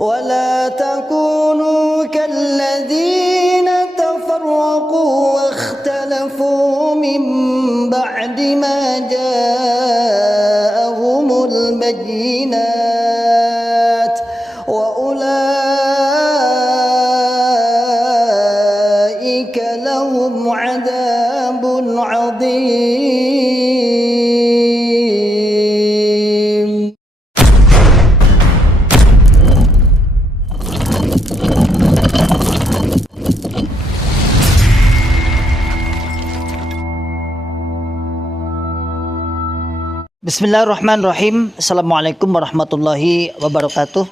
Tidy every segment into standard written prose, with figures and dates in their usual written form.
ولا تكونوا كالذين تفرقوا واختلفوا من بعد ما جاءهم البينات وأولئك لهم عذاب عظيم. Bismillahirrahmanirrahim. Assalamualaikum warahmatullahi wabarakatuh.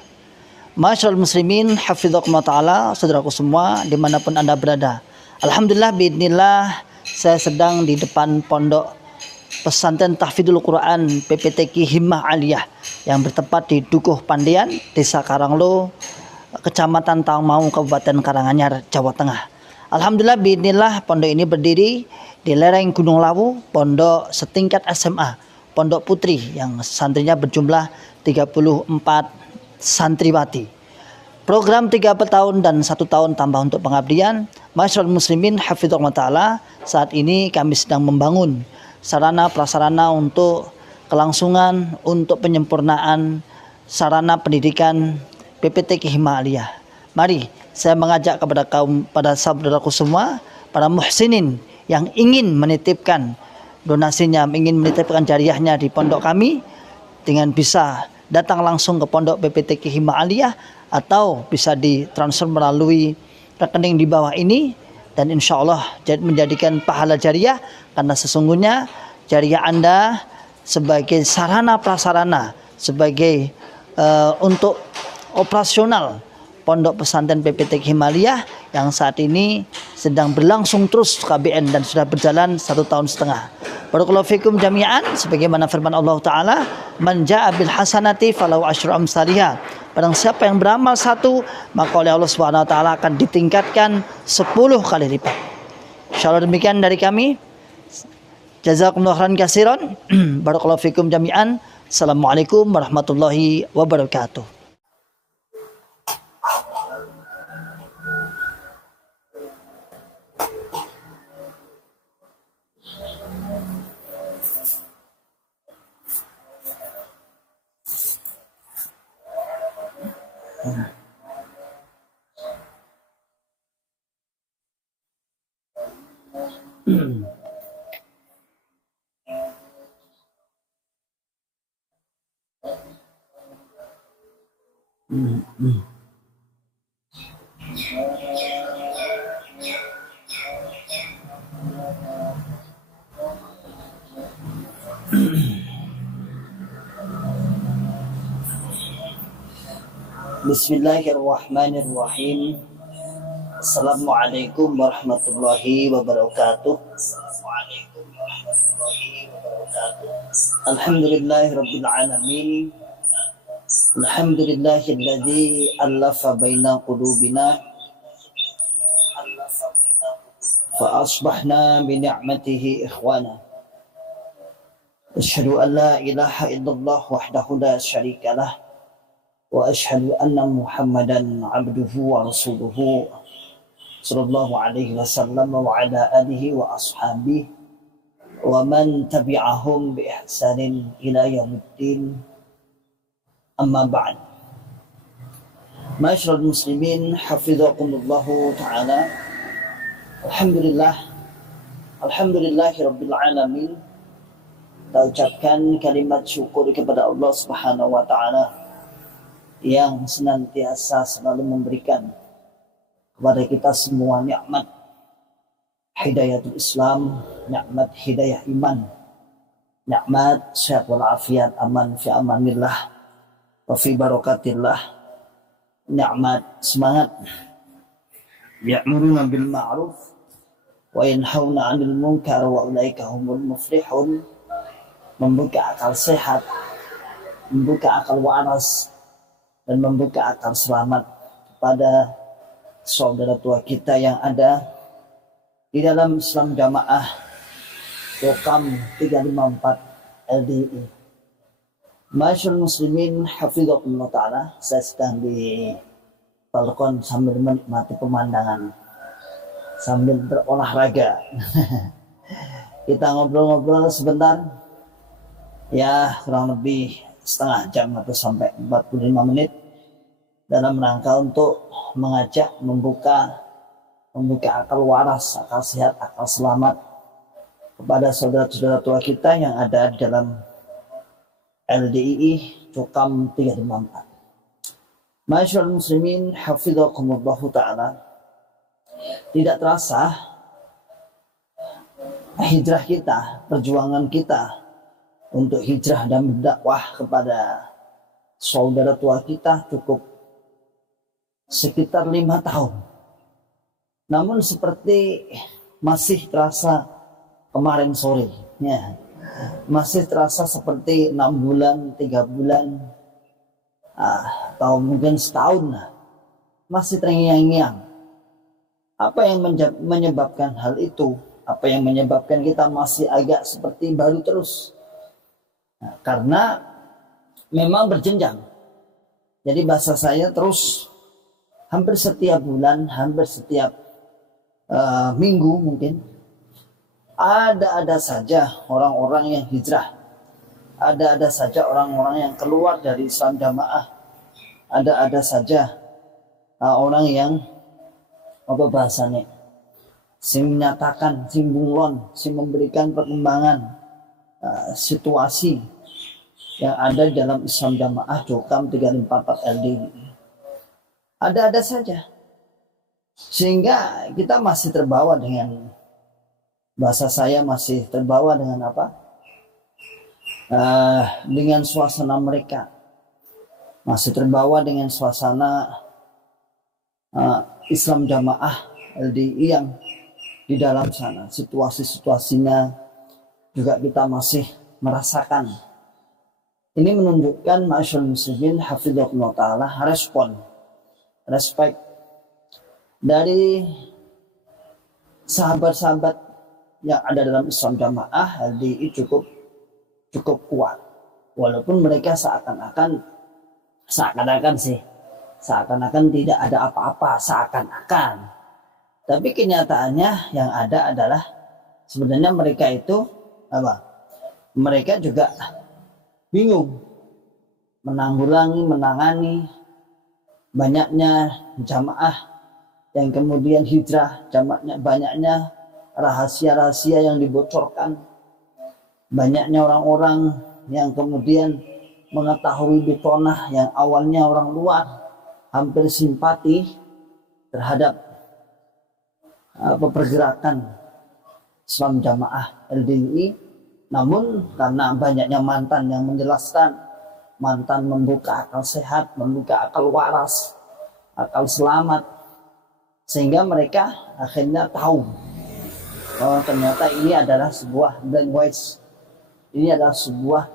Masyaallah muslimin, hafizakumullah ta'ala, saudaraku semua dimanapun anda berada. Alhamdulillah biidznillah, saya sedang di depan pondok pesantren tahfidzul Quran PPTQ Himmah Aliyah yang bertempat di Dukuh Pandian, Desa Karanglo, Kecamatan Tawangmangu, Kabupaten Karanganyar, Jawa Tengah. Alhamdulillah biidznillah, pondok ini berdiri di lereng Gunung Lawu, pondok setingkat SMA, Pondok Putri, yang santrinya berjumlah 34 santriwati. Program 3 tahun dan 1 tahun tambah untuk pengabdian. Masyaallah muslimin, hafizahullah ta'ala, saat ini kami sedang membangun sarana prasarana untuk kelangsungan, untuk penyempurnaan sarana pendidikan PPTQ Himmah Aliyah. Mari saya mengajak pada saudaraku semua, para muhsinin yang ingin menitipkan donasinya, ingin menitipkan jariahnya di pondok kami, dengan bisa datang langsung ke pondok PPTQ Himmah Aliyah atau bisa ditransfer melalui rekening di bawah ini, dan insya Allah menjadikan pahala jariah, karena sesungguhnya jariah Anda sebagai sarana prasarana, sebagai untuk operasional pondok pesantren PPTQ Himmah Aliyah yang saat ini sedang berlangsung terus KBN dan sudah berjalan 1,5 tahun. Barakallahu fikum jami'an, sebagaimana firman Allah Ta'ala, man ja'a bil hasanati falahu asyru amsalihha. Barang siapa yang beramal 1, maka oleh Allah Subhanahu wa taala akan ditingkatkan 10 kali lipat. Insyaallah demikian dari kami. Jazakumullahu khairan katsiran. Barakallahu fikum jami'an. Assalamualaikum warahmatullahi wabarakatuh. Bismillahirrahmanirrahim. Assalamualaikum warahmatullahi wabarakatuh. Alhamdulillahirabbil alamin. Alhamdulillahilladzi allafa baina qulubina fa asbahna bi ni'matihi ikhwana. Asyhadu an la ilaha illallah wahdahu la syarikalah wa asyhadu anna Muhammadan abduhu wa rasuluhu sallallahu alaihi wasallam wa ala alihi wa ashabihi wa man tabi'ahum bi ihsanin ila yaumiddin. Amma ba'd. Masyaallah muslimin, hafizakumullahu ta'ala. Alhamdulillahi rabbil alamin. Kita ucapkan kalimat syukur kepada Allah Subhanahu wa ta'ala yang senantiasa selalu memberikan kepada kita semua nikmat hidayatul Islam, nikmat hidayah iman, nikmat sehat walafiat, aman fi amanillah wa fi barakatillah, nikmat semangat ya'muruna bil ma'ruf wa yanhauna 'anil munkar wa ulaika humul muflihun, membuka akal sehat, membuka akal waras, dan membuka akal selamat kepada saudara tua kita yang ada di dalam Islam Jamaah Dokam 354 LDI. Masyaallah muslimin hafizakumullah ta'ala, saya sedang di balkon sambil menikmati pemandangan, sambil berolahraga. Kita ngobrol-ngobrol sebentar, ya kurang lebih setengah jam atau sampai 45 menit dalam rangka untuk mengajak, membuka akal waras, akal sehat, akal selamat kepada saudara-saudara tua kita yang ada di dalam LDII Cukam 354. Masyaallah muslimin hafizakumullah ta'ala, tidak terasa hijrah kita, perjuangan kita untuk hijrah dan berdakwah kepada saudara tua kita cukup sekitar 5 tahun. Namun seperti masih terasa kemarin sore, ya. Masih terasa seperti 6 bulan, 3 bulan, atau mungkin setahun lah. Masih terngiang-ngiang. Apa yang menyebabkan hal itu? Apa yang menyebabkan kita masih agak seperti baru terus? Nah, karena memang berjenjang. Jadi bahasa saya terus hampir setiap bulan, hampir setiap minggu mungkin ada saja orang-orang yang hijrah, ada saja orang-orang yang keluar dari Islam Jamaah, ada saja orang yang apa bahasanya, sing menyatakan, sing bunglon, sing memberikan perkembangan situasi yang ada dalam Islam Jamaah Cukam 354 LDII. Ada saja, sehingga kita masih terbawa dengan bahasa saya, masih terbawa dengan apa? Dengan suasana mereka, masih terbawa dengan suasana Islam Jamaah LDII yang di dalam sana. Situasi-situasinya juga kita masih merasakan. Ini menunjukkan masyaallah muslimin hafizakumullah ta'ala, respect dari sahabat-sahabat yang ada dalam Islam Jamaah LDII cukup kuat, walaupun mereka seakan-akan tidak ada apa-apa, tapi kenyataannya yang ada adalah sebenarnya mereka itu apa? Mereka juga bingung menangani banyaknya jamaah yang kemudian hijrah, banyaknya rahasia-rahasia yang dibocorkan, banyaknya orang-orang yang kemudian mengetahui bitonah yang awalnya orang luar hampir simpati terhadap pergerakan Islam Jamaah LDII, namun karena banyaknya mantan yang menjelaskan, mantan membuka akal sehat, membuka akal waras, akal selamat, sehingga mereka akhirnya tahu bahwa ternyata ini adalah sebuah language, ini adalah sebuah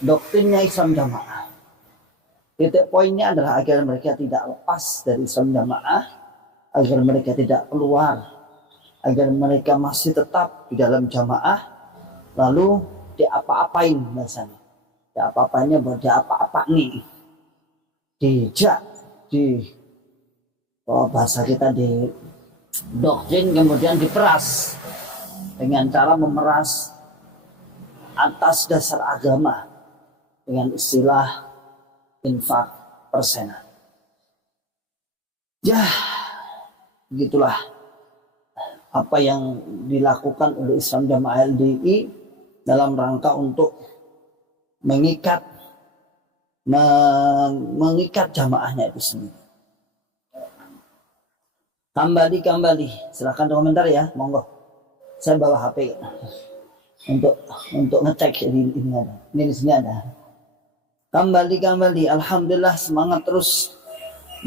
doktrinnya Islam Jamaah. Titik poinnya adalah agar mereka tidak lepas dari Islam Jamaah, agar mereka tidak keluar, agar mereka masih tetap di dalam jamaah, lalu diapa-apain bahasanya. Diapa-apainnya buat diapa-apa nih. Bahasa kita di doktrin, kemudian diperas dengan cara memeras atas dasar agama dengan istilah infak persenan. Ya, begitulah apa yang dilakukan oleh Islam Jamaah LDII dalam rangka untuk mengikat jamaahnya itu sendiri. Kembali, silahkan komentar ya, monggo. Saya bawa HP untuk ngecek ini ada. Ini di sini ada. Kembali, alhamdulillah, semangat terus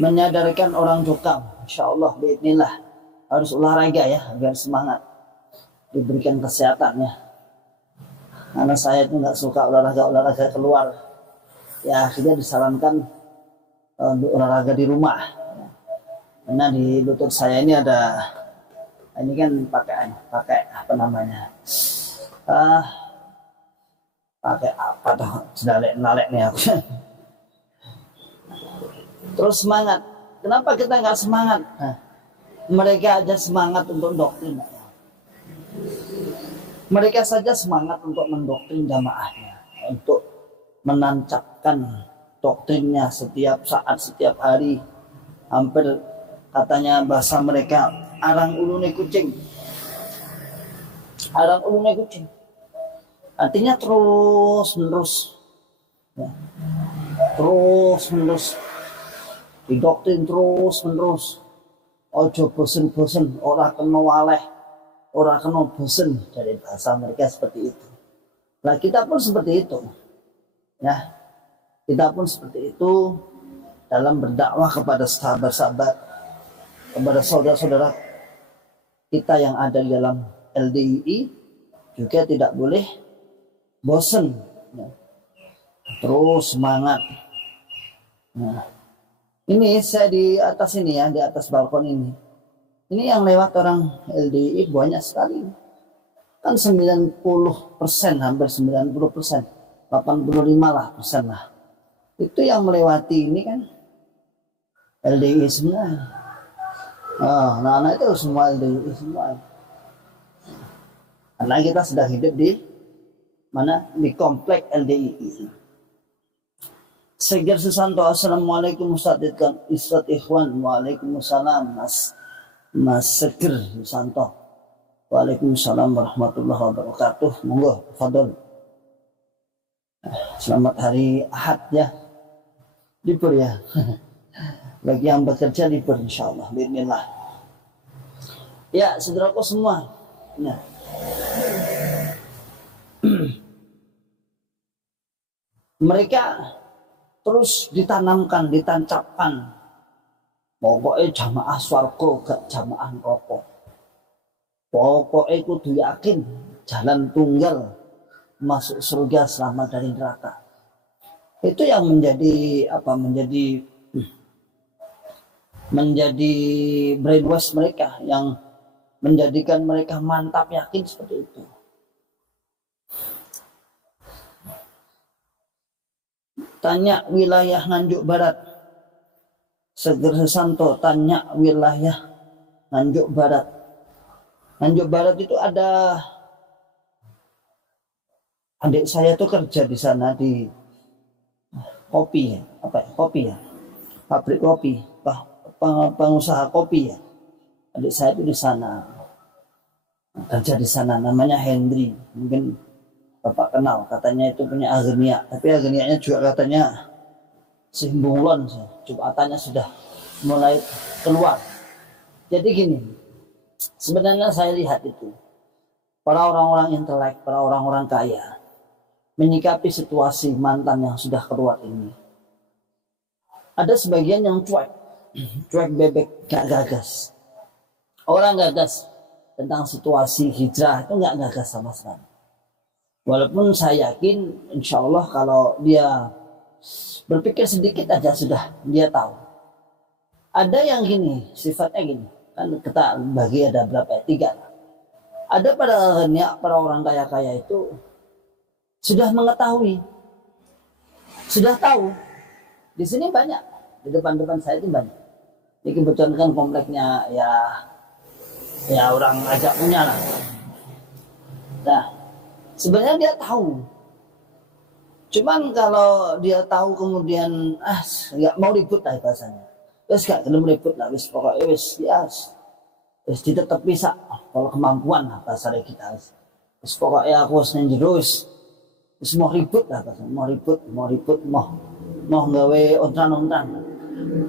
menyadarkan orang Cukam. Insyaallah biidznillah harus olahraga ya agar semangat, diberikan kesehatannya. Karena saya itu nggak suka olahraga keluar. Ya akhirnya disarankan untuk olahraga di rumah. Karena di lutut saya ini ada, ini kan pakai apa namanya, pakai apa dah nalek nih aku. Terus semangat. Kenapa kita nggak semangat? Nah, mereka aja semangat untuk doktrin. Mereka saja semangat untuk mendoktrin jamaahnya, untuk menancapkan doktrinnya setiap saat, setiap hari. Hampir katanya bahasa mereka arang ulune kucing. Arang ulune kucing. Artinya terus menerus, ya. Terus menerus didoktrin terus menerus. Ojo bosen-bosen, ora kena waleh, ora kena bosen, dari bahasa mereka seperti itu. Nah kita pun seperti itu, ya. Kita pun seperti itu dalam berdakwah kepada sahabat-sahabat, kepada saudara-saudara kita yang ada di dalam LDII juga tidak boleh bosen, ya. Terus semangat. Nah, ini saya di atas ini ya, di atas balkon ini. Ini yang lewat orang LDII banyak sekali. Kan 90%, hampir 90%, 85 lah persen lah. Itu yang melewati ini kan LDII semua. Oh, anak-anak itu semua LDII semua. Karena kita sedang hidup di mana? Di komplek LDII. Sekir Susanto, assalamualaikum Ustadz Ikhwan. Waalaikumsalam Mas Sekir Susanto. Waalaikumsalam warahmatullahi wabarakatuh. Monggo, fadol. Selamat hari Ahad ya. Libur ya. Bagi yang bekerja libur insyaallah. Bismillah. Ya, saudaraku semua. Nah. Mereka terus ditanamkan, ditancapkan. Pokoknya jamaah swarga gak jamaah neraka. Pokoknya kudu yakin jalan tunggal masuk surga selamat dari neraka. Itu yang menjadi menjadi brainwash mereka, yang menjadikan mereka mantap yakin seperti itu. Tanya wilayah Nganjuk Barat. Seger Susanto tanya wilayah Nganjuk Barat. Nganjuk Barat itu ada adik saya tuh kerja di sana di kopi ya, kopi ya, pabrik kopi, pengusaha kopi ya. Adik saya itu di sana kerja di sana, namanya Hendri, mungkin Bapak kenal, katanya itu punya agenia, tapi agenianya juga katanya simbunglon, jubatannya sudah mulai keluar. Jadi gini, sebenarnya saya lihat itu para orang-orang intelek, para orang-orang kaya menyikapi situasi mantan yang sudah keluar ini. Ada sebagian yang cuek bebek, gak gagas. Orang gagas tentang situasi hijrah itu gak gagas sama sekali. Walaupun saya yakin insya Allah kalau dia berpikir sedikit aja sudah dia tahu. Ada yang gini, sifatnya gini, kan kita bagi ada berapa ya? 3. Ada para orang kaya-kaya itu sudah mengetahui, sudah tahu. Di sini banyak, di depan-depan saya itu banyak. Ini kebetulan kan kompleknya ya orang ajak punya lah. Nah, sebenarnya dia tahu. Cuman kalau dia tahu kemudian nggak mau ribut lah bahasanya. Wes gak belum ribut lah, wes pokoknya wes tetap bisa kalau kemampuan lah bahasa kita. Wes pokoknya aku harus nenjerus. Wes mau ribut lah bahasanya, mau ribut, mau gawe ontran-ontran.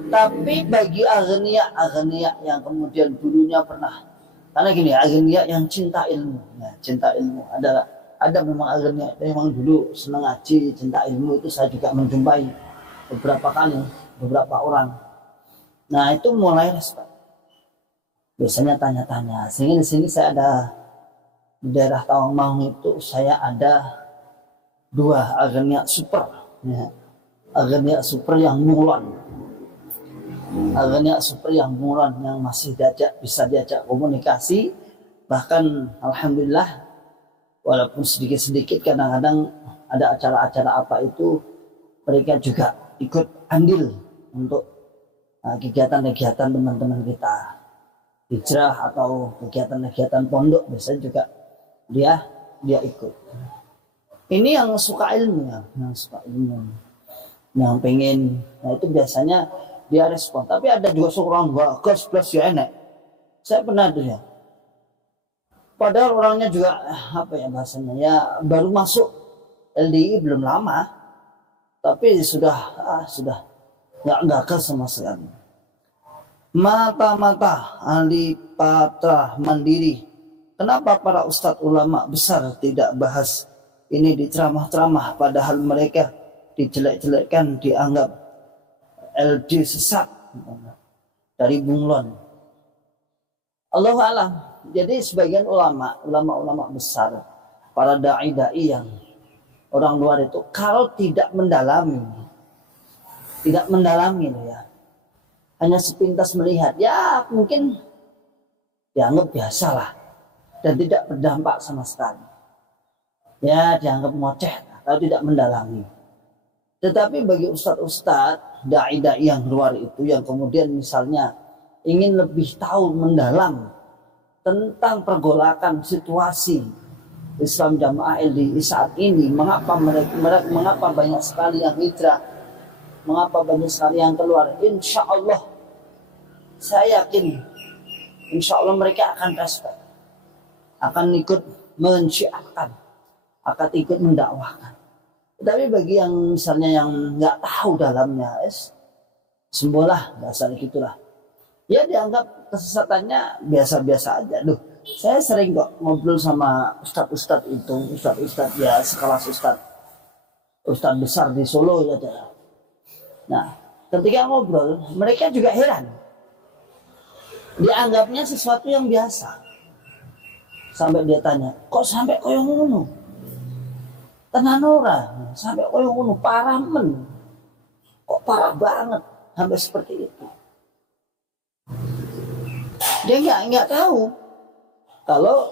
Tapi bagi agenia yang kemudian dulunya pernah, karena gini, agenia yang cinta ilmu, ya, cinta ilmu ada memang agenia memang dulu senang ngaji, cinta ilmu, itu saya juga menjumpai beberapa kali, beberapa orang. Nah itu mulai respect, biasanya tanya-tanya. Sehingga di sini saya ada di daerah Tawangmangu itu saya ada 2 agenia super, ya. Agenia super yang mulon, agenia super yang mulon, yang masih bisa diajak komunikasi, bahkan alhamdulillah walaupun sedikit-sedikit kadang-kadang ada acara-acara apa itu, mereka juga ikut andil untuk kegiatan-kegiatan teman-teman kita hijrah atau kegiatan-kegiatan pondok, biasanya juga dia ikut. Ini yang suka ilmu ya, yang pengen, nah itu biasanya dia respon. Tapi ada juga seorang bagus plus ya enak. Saya pernah tuh ya. Padahal orangnya juga apa ya bahasanya ya, baru masuk LDI belum lama, tapi sudah nggak ke sama sekali. Mata-mata ahli patra mandiri. Kenapa para ustadz ulama besar tidak bahas ini di ceramah-ceramah, padahal mereka dijelek-jelekkan, dianggap LD sesat dari bunglon. Allahu a'lam. Jadi sebagian ulama besar, para dai-dai yang orang luar itu, kalau tidak mendalami ya, hanya sepintas melihat, ya mungkin dianggap biasa lah dan tidak berdampak sama sekali. Ya dianggap ngoceh kalau tidak mendalami. Tetapi bagi ustadz-ustadz, dai-dai yang luar itu, yang kemudian misalnya ingin lebih tahu mendalam tentang pergolakan situasi Islam Jamaah LDI saat ini, mengapa banyak sekali yang hijrah, mengapa banyak sekali yang keluar, insya Allah saya yakin, insya Allah mereka akan respect, akan ikut menciarkan, akan ikut mendakwahkan. Tapi bagi yang misalnya yang nggak tahu dalamnya, sembolah dasarnya gitulah. Ya dianggap kesesatannya biasa-biasa aja. Duh, saya sering kok ngobrol sama ustadz-ustadz itu, ustadz-ustadz ya sekelas ustadz besar di Solo ya. Nah, ketika ngobrol, mereka juga heran. Dianggapnya sesuatu yang biasa. Sampai dia tanya, kok sampai koyo ngono? Tenan ora, sampai koyo ngono, parah men. Kok parah banget sampai seperti itu. Dia nggak tahu kalau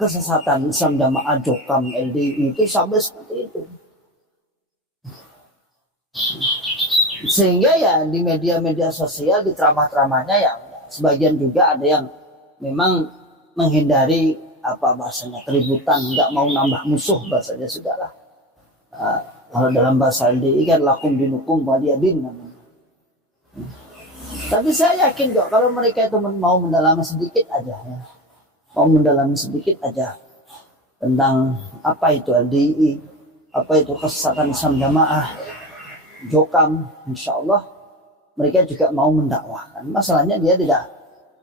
kesesatan Islam Jamaah Jokam LDI itu sampai seperti itu. Sehingga ya di media-media sosial, di ceramah-ceramahnya ya sebagian juga ada yang memang menghindari apa bahasanya keributan, nggak mau nambah musuh bahasanya, sudahlah. Kalau dalam bahasa LDI kan lakum dinukum waliyadin namanya. Tapi saya yakin kok kalau mereka itu mau mendalami sedikit aja ya, mau mendalami sedikit aja tentang apa itu LDI, apa itu kesesatan Islam Jamaah Jokam, insya Allah mereka juga mau mendakwahkan. Masalahnya dia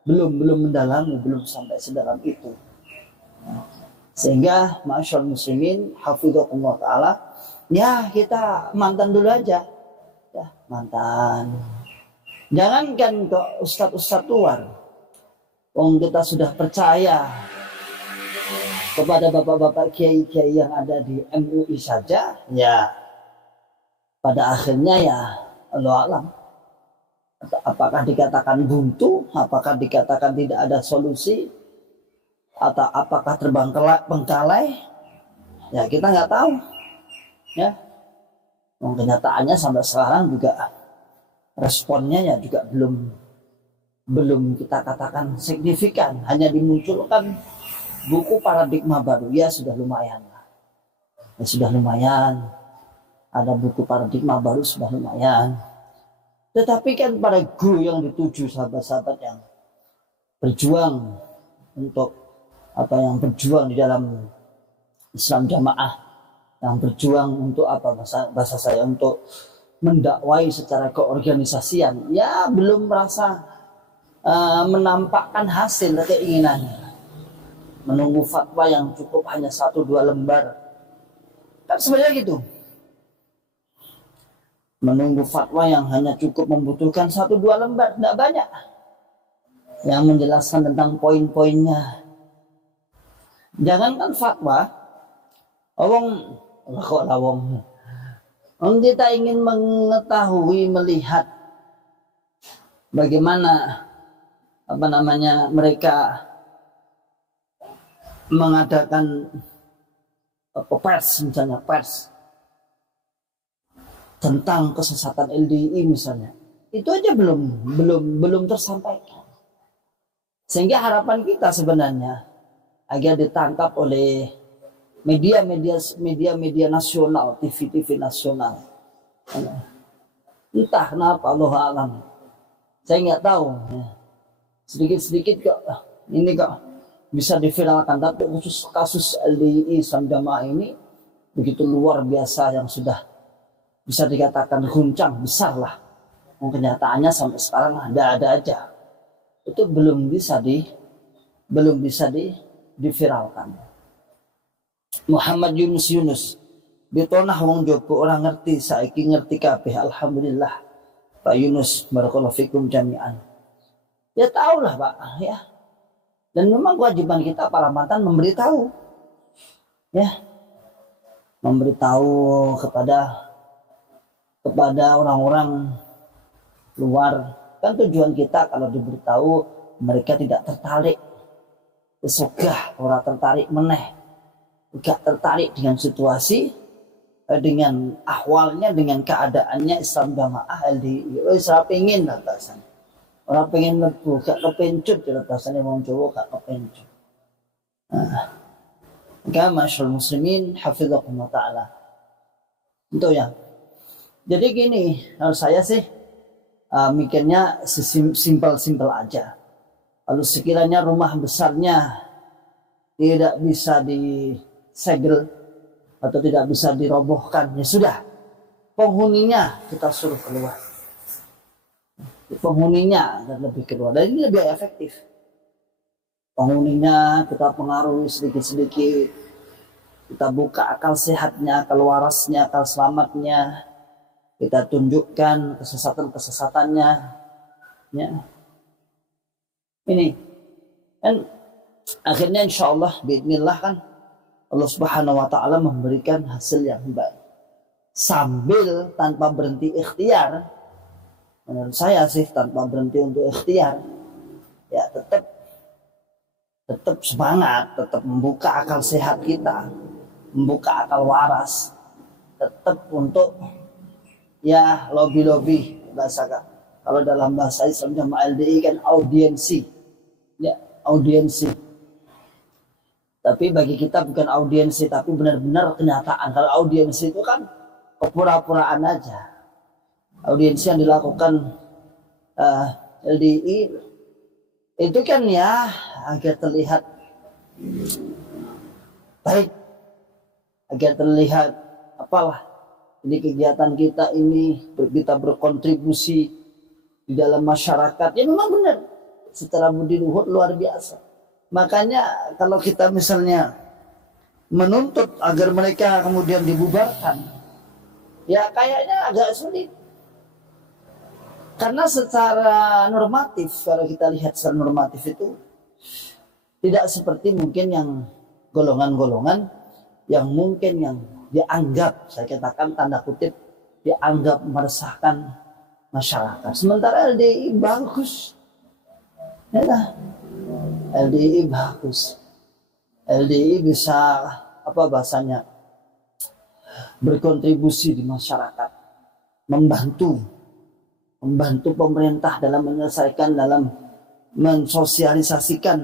belum mendalami, belum sampai sedalam itu. Sehingga ma'asyarul muslimin hafidhakumullah ta'ala, ya kita mantan dulu aja ya, mantan. Jangankan kok ustadz-ustadz luar, kita sudah percaya kepada bapak-bapak kiai-kiai yang ada di MUI saja, ya pada akhirnya ya Allah alam. Apakah dikatakan buntu, apakah dikatakan tidak ada solusi, atau apakah terbengkalai, ya kita nggak tahu. Ya, kenyataannya sampai sekarang juga responnya ya juga belum kita katakan signifikan, hanya dimunculkan buku paradigma baru, ya sudah lumayan lah. Ya sudah lumayan, ada buku paradigma baru sudah lumayan. Tetapi kan pada guru yang dituju, sahabat-sahabat yang berjuang untuk apa, yang berjuang di dalam Islam Jamaah, yang berjuang untuk apa bahasa saya, untuk mendakwai secara keorganisasian, ya belum merasa menampakkan hasil keinginannya. Menunggu fatwa yang cukup hanya 1-2 lembar, kan sebenarnya gitu. Menunggu fatwa yang hanya cukup membutuhkan 1-2 lembar, tidak banyak yang menjelaskan tentang poin-poinnya. Jangankan fatwa, kita ingin mengetahui, melihat bagaimana mereka mengadakan pers, misalnya pers tentang kesesatan LDI misalnya, itu aja belum tersampaikan. Sehingga harapan kita sebenarnya agar ditangkap oleh media nasional, TV nasional. Entah kenapa, Allah alam. Saya nggak tahu. Sedikit-sedikit kok ini kok bisa diviralkan, tapi khusus kasus LDI Islam Jamaah ini begitu luar biasa yang sudah bisa dikatakan guncang besar lah. Kenyataannya sampai sekarang ada aja. Itu belum bisa diviralkan. Muhammad Yunus ditonah wong Joko orang ngerti, saiki ngerti kabeh, alhamdulillah. Pak Yunus, barakallahu fikum jami'an. Ya tahulah Pak, ya. Dan memang kewajiban kita para mantan memberitahu, ya, memberitahu kepada orang-orang luar. Kan tujuan kita kalau diberitahu mereka tidak tertarik, sogah, orang tertarik meneh, gak tertarik dengan situasi, dengan ahwalnya, dengan keadaannya Islam Jamaah LDI. Saya pengen lah bahasanya. Orang pengen lebu, gak kepencut ya bahasanya orang Jawa, gak kepencut. Masyaallah muslimin hafizakumullah ta'ala. Itu ya. Jadi gini, kalau saya sih mikirnya simpel aja. Lalu sekiranya rumah besarnya tidak bisa disegel atau tidak bisa dirobohkan, ya sudah, penghuninya kita suruh keluar. Penghuninya akan lebih keluar, dan ini lebih efektif. Penghuninya kita pengaruhi sedikit-sedikit, kita buka akal sehatnya, akal warasnya, akal selamatnya, kita tunjukkan kesesatan-kesesatannya, ya. Ini kan akhirnya insya Allah biidznillah kan Allah Subhanahu wa ta'ala memberikan hasil yang baik sambil tanpa berhenti ikhtiar. Menurut saya sih tanpa berhenti untuk ikhtiar, ya tetap semangat, tetap membuka akal sehat kita, membuka akal waras, tetap untuk ya lobby bahasa, kalau dalam bahasa Islam Jamaah LDI kan audiensi, ya audiensi. Tapi bagi kita bukan audiensi, tapi benar-benar kenyataan. Kalau audiensi itu kan kepura-puraan aja. Audiensi yang dilakukan LDI itu kan ya agar terlihat baik, agar terlihat apalah, ini kegiatan kita ini, kita berkontribusi di dalam masyarakat. Ya memang benar, secara budi luhur luar biasa. Makanya kalau kita misalnya menuntut agar mereka kemudian dibubarkan, ya kayaknya agak sulit. Karena secara normatif, kalau kita lihat secara normatif itu tidak seperti mungkin yang golongan-golongan yang mungkin yang dianggap, saya katakan tanda kutip, dianggap meresahkan masyarakat. Sementara LDI bagus, ya lah. LDI bagus, LDI bisa apa bahasanya, berkontribusi di masyarakat, membantu pemerintah dalam menyelesaikan, dalam mensosialisasikan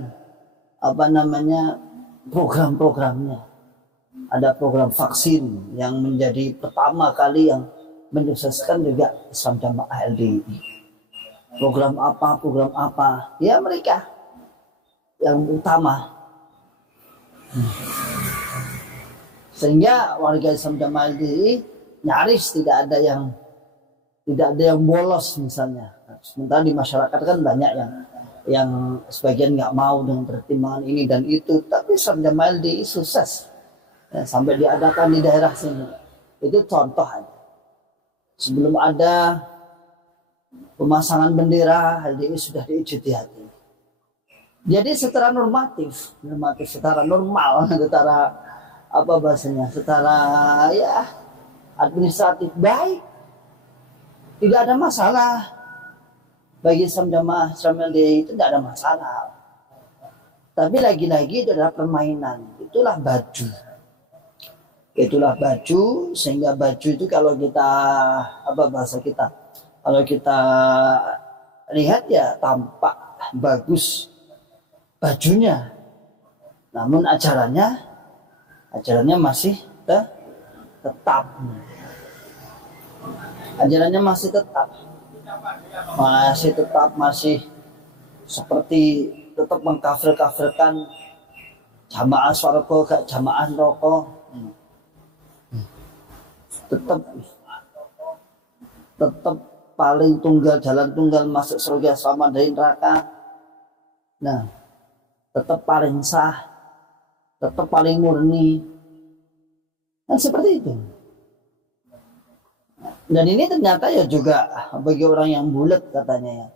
apa namanya program-programnya. Ada program vaksin yang menjadi pertama kali yang menyukseskan juga Islam Jamaah LDI. Program apa, ya mereka yang utama. Sehingga warga Islam Jamaah LDI nyaris tidak ada yang bolos misalnya. Sementara di masyarakat kan banyak yang sebagian nggak mau dengan pertimbangan ini dan itu, tapi Islam Jamaah LDI sukses ya, sampai diadakan di daerah sini. Itu contoh aja. Sebelum ada pemasangan bendera, LDI sudah diijtihadi. Jadi secara normatif, secara normal, secara apa bahasanya, secara ya administratif baik, tidak ada masalah. Bagi Islam Jamaah Islam LDI itu tidak ada masalah. Tapi lagi-lagi itu adalah permainan, itulah baju. itulah baju, sehingga baju itu kalau kita apa bahasa kita, kalau kita lihat ya tampak bagus bajunya, namun ajarannya masih tetap, ajarannya masih seperti tetap mengkafir-kafirkan jamaah swarga gak jamaah neraka, tetap paling tunggal, jalan tunggal masuk surga sama dari neraka. Nah, tetap paling sah, tetap paling murni, kan seperti itu. Dan ini ternyata ya juga bagi orang yang bulat katanya ya.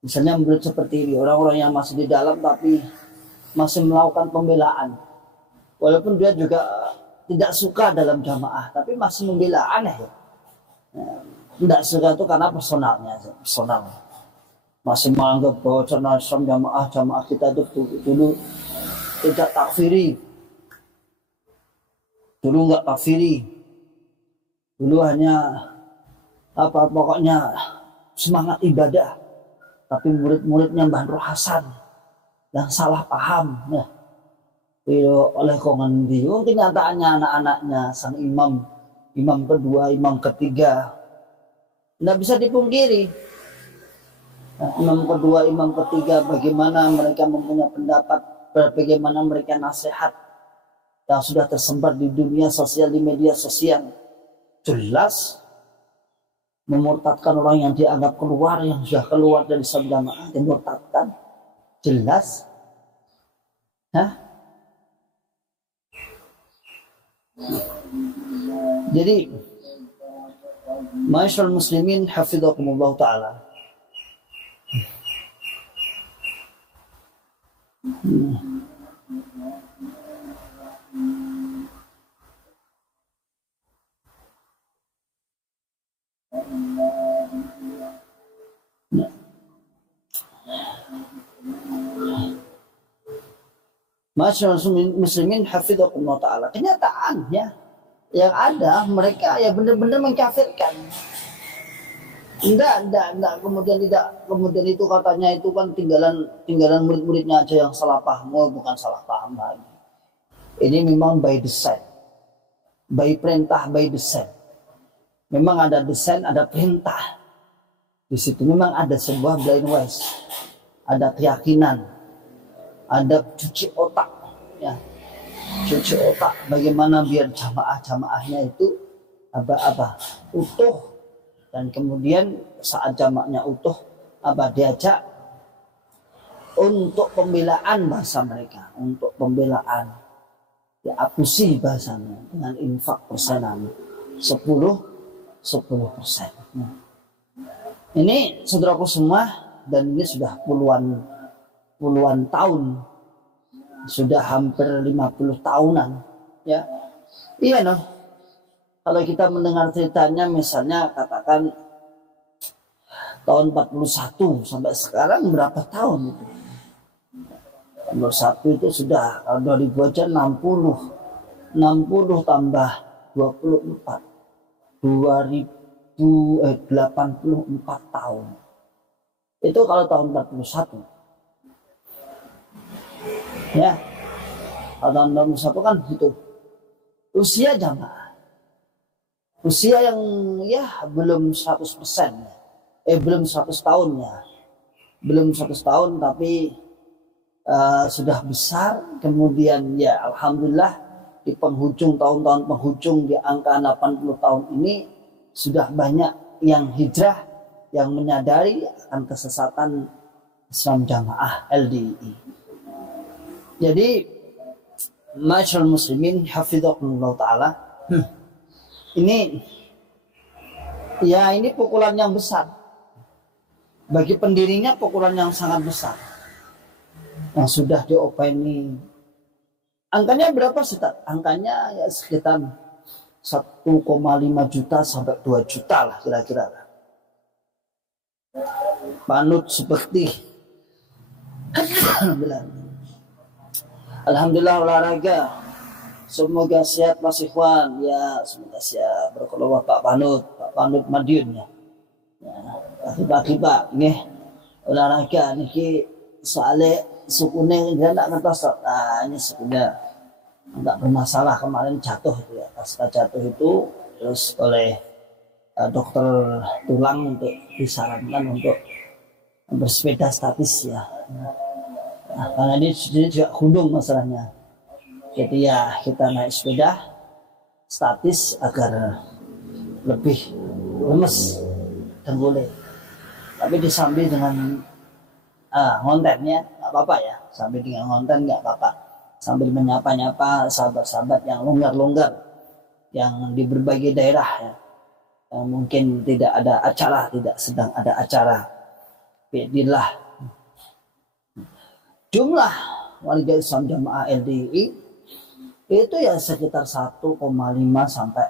Misalnya bulat seperti ini, orang-orang yang masih di dalam tapi masih melakukan pembelaan. Walaupun dia juga tidak suka dalam jamaah, tapi masih membela, aneh ya. Tidak suka itu karena personal. Masih menganggap bahwa jamaah kita itu dulu tidak takfiri. Dulu nggak takfiri. Dulu hanya pokoknya semangat ibadah. Tapi murid-muridnya Mbah Nur Hasan yang salah paham. Nah, oleh kongen dia, kenyataannya anak-anaknya sang imam kedua, imam ketiga, tidak bisa dipungkiri. Nah, imam kedua, imam ketiga, bagaimana mereka mempunyai pendapat, bagaimana mereka nasihat yang sudah tersebar di dunia sosial, di media sosial, jelas memurtadkan orang yang dianggap keluar, yang sudah keluar dari Islam jamaah, dimurtadkan, jelas. Jadi ma'asyiral muslimin hafizakumullah ta'ala, ma'asyiral muslimin hafizakumullah ta'ala, kenyataannya yang ada mereka ya benar-benar mengkafirkan. Enggak, kemudian itu katanya itu kan tinggalan murid-muridnya aja yang salah paham. Oh, bukan salah paham lagi. Ini memang by design, by perintah, by design. Memang ada desain, ada perintah. Di situ memang ada sebuah brainwash, ada keyakinan, ada cuci otak, ya. Cuci otak bagaimana biar jamaahnya itu utuh, dan kemudian saat jamaahnya utuh diajak untuk pembelaan bahasa mereka, untuk pembelaan diapusi bahasanya dengan infak persenan 10%. Nah, ini saudaraku semua, dan ini sudah puluhan tahun, sudah hampir 50 tahunan, ya. Iya noh. Kalau kita mendengar ceritanya, misalnya katakan tahun 41 sampai sekarang berapa tahun itu? 41 itu sudah, kalau 2000 aja 60 tambah 24, 84 tahun. Itu kalau tahun 41. Ya, tahun 41 kan itu usia jamaah, usia yang ya belum 100%, belum 100 tahun ya, belum 100 tahun tapi sudah besar. Kemudian ya alhamdulillah di penghujung tahun-tahun penghujung di angka 80 tahun ini sudah banyak yang hijrah, yang menyadari akan kesesatan Islam jamaah LDI. Jadi ma'asyiral muslimin hafizakumullah ta'ala, ini pukulan yang besar bagi pendirinya, pukulan yang sangat besar yang sudah diopeni. Angkanya berapa sih? Angkanya ya sekitar 1,5 juta sampai 2 juta lah kira-kira. Panut seperti Alhamdulillah olahraga Semoga sehat Mas Ikhwan ya, semoga sehat. Barakallahu Pak Panut Madiun ya. Pagi-pagi Pak nggih olahraga niki soalnya sukune ndak ngertos. Nah, ini sukune enggak bermasalah kemarin jatuh itu ya. Pasca jatuh itu terus oleh dokter tulang untuk disarankan untuk bersepeda statis ya. Nah, karena ini juga gunung masalahnya. Jadi ya kita naik sepeda statis agar lebih lemes dan boleh. Tapi disambil dengan ngontennya nggak apa-apa ya. Sambil dengan ngonten nggak apa-apa. Sambil menyapa-nyapa sahabat-sahabat yang longgar-longgar yang di berbagai daerah ya. Yang mungkin tidak ada acara, tidak sedang ada acara. Biidznillah. Jumlah warga Islam jamaah LDI itu ya sekitar 1,5 sampai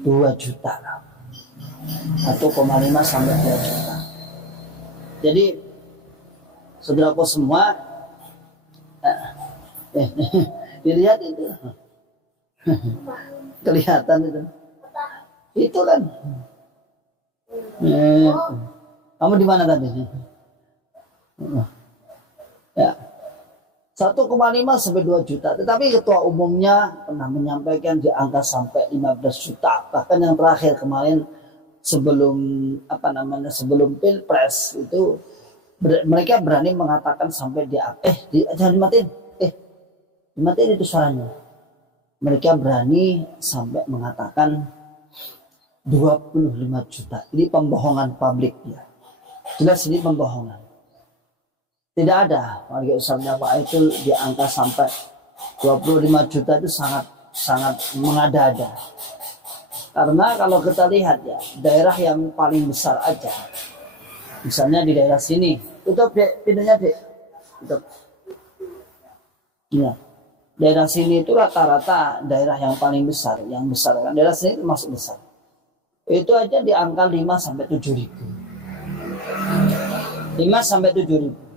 2 juta. 1,5 sampai 2 juta. Jadi saudaraku semua dilihat itu. Kelihatan itu. Itu kan. Kamu di mana tadi? Ya. 1,5 sampai 2 juta. Tetapi ketua umumnya pernah menyampaikan di angka sampai 15 juta. Bahkan yang terakhir kemarin sebelum sebelum Pilpres itu mereka berani mengatakan sampai jangan dimatiin. Dimatiin itu suaranya. Mereka berani sampai mengatakan 25 juta. Ini pembohongan publik ya. Jelas ini pembohongan. Tidak ada warga Islam jamaah itu di angka sampai 25 juta itu sangat mengada-ada. Karena kalau kita lihat ya, daerah yang paling besar aja, misalnya di daerah sini, tutup dek, pintunya dek, tutup. Ya, daerah sini itu rata-rata daerah yang paling besar, yang besar kan, daerah sini termasuk besar. Itu aja di angka 5 sampai 7 ribu. 5 sampai 7 ribu.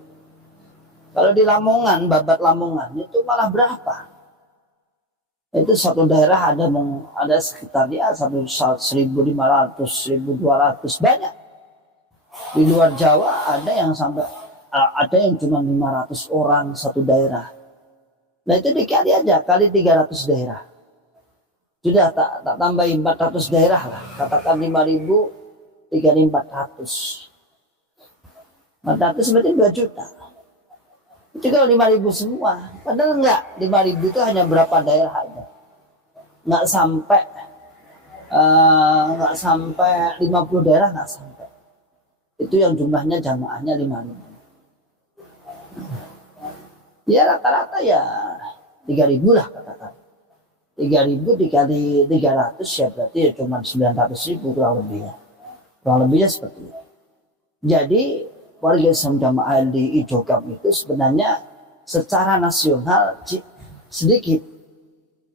Kalau di Lamongan, Babat Lamongan itu malah berapa? Itu satu daerah ada sekitar dia 1.500, 1.200 banyak. Di luar Jawa ada yang cuma 500 orang satu daerah. Nah itu dikali aja kali 300 daerah. Sudah tak tambahin 400 daerah lah. Katakan 5.000 dikali 400. 400 berarti 2 juta. Itu kalau 5.000 semua. Padahal enggak, 5.000 itu hanya berapa daerah aja. Enggak sampai 50 daerah, enggak sampai. Itu yang jumlahnya jamaahnya 5.000. Ya rata-rata ya 3.000 lah katakan. 3.000 dikali 300 ya berarti ya cuma 900.000 kurang lebihnya. Kurang lebihnya seperti itu. Jadi warga Islam jamaah LDI Jogab itu sebenarnya secara nasional sedikit,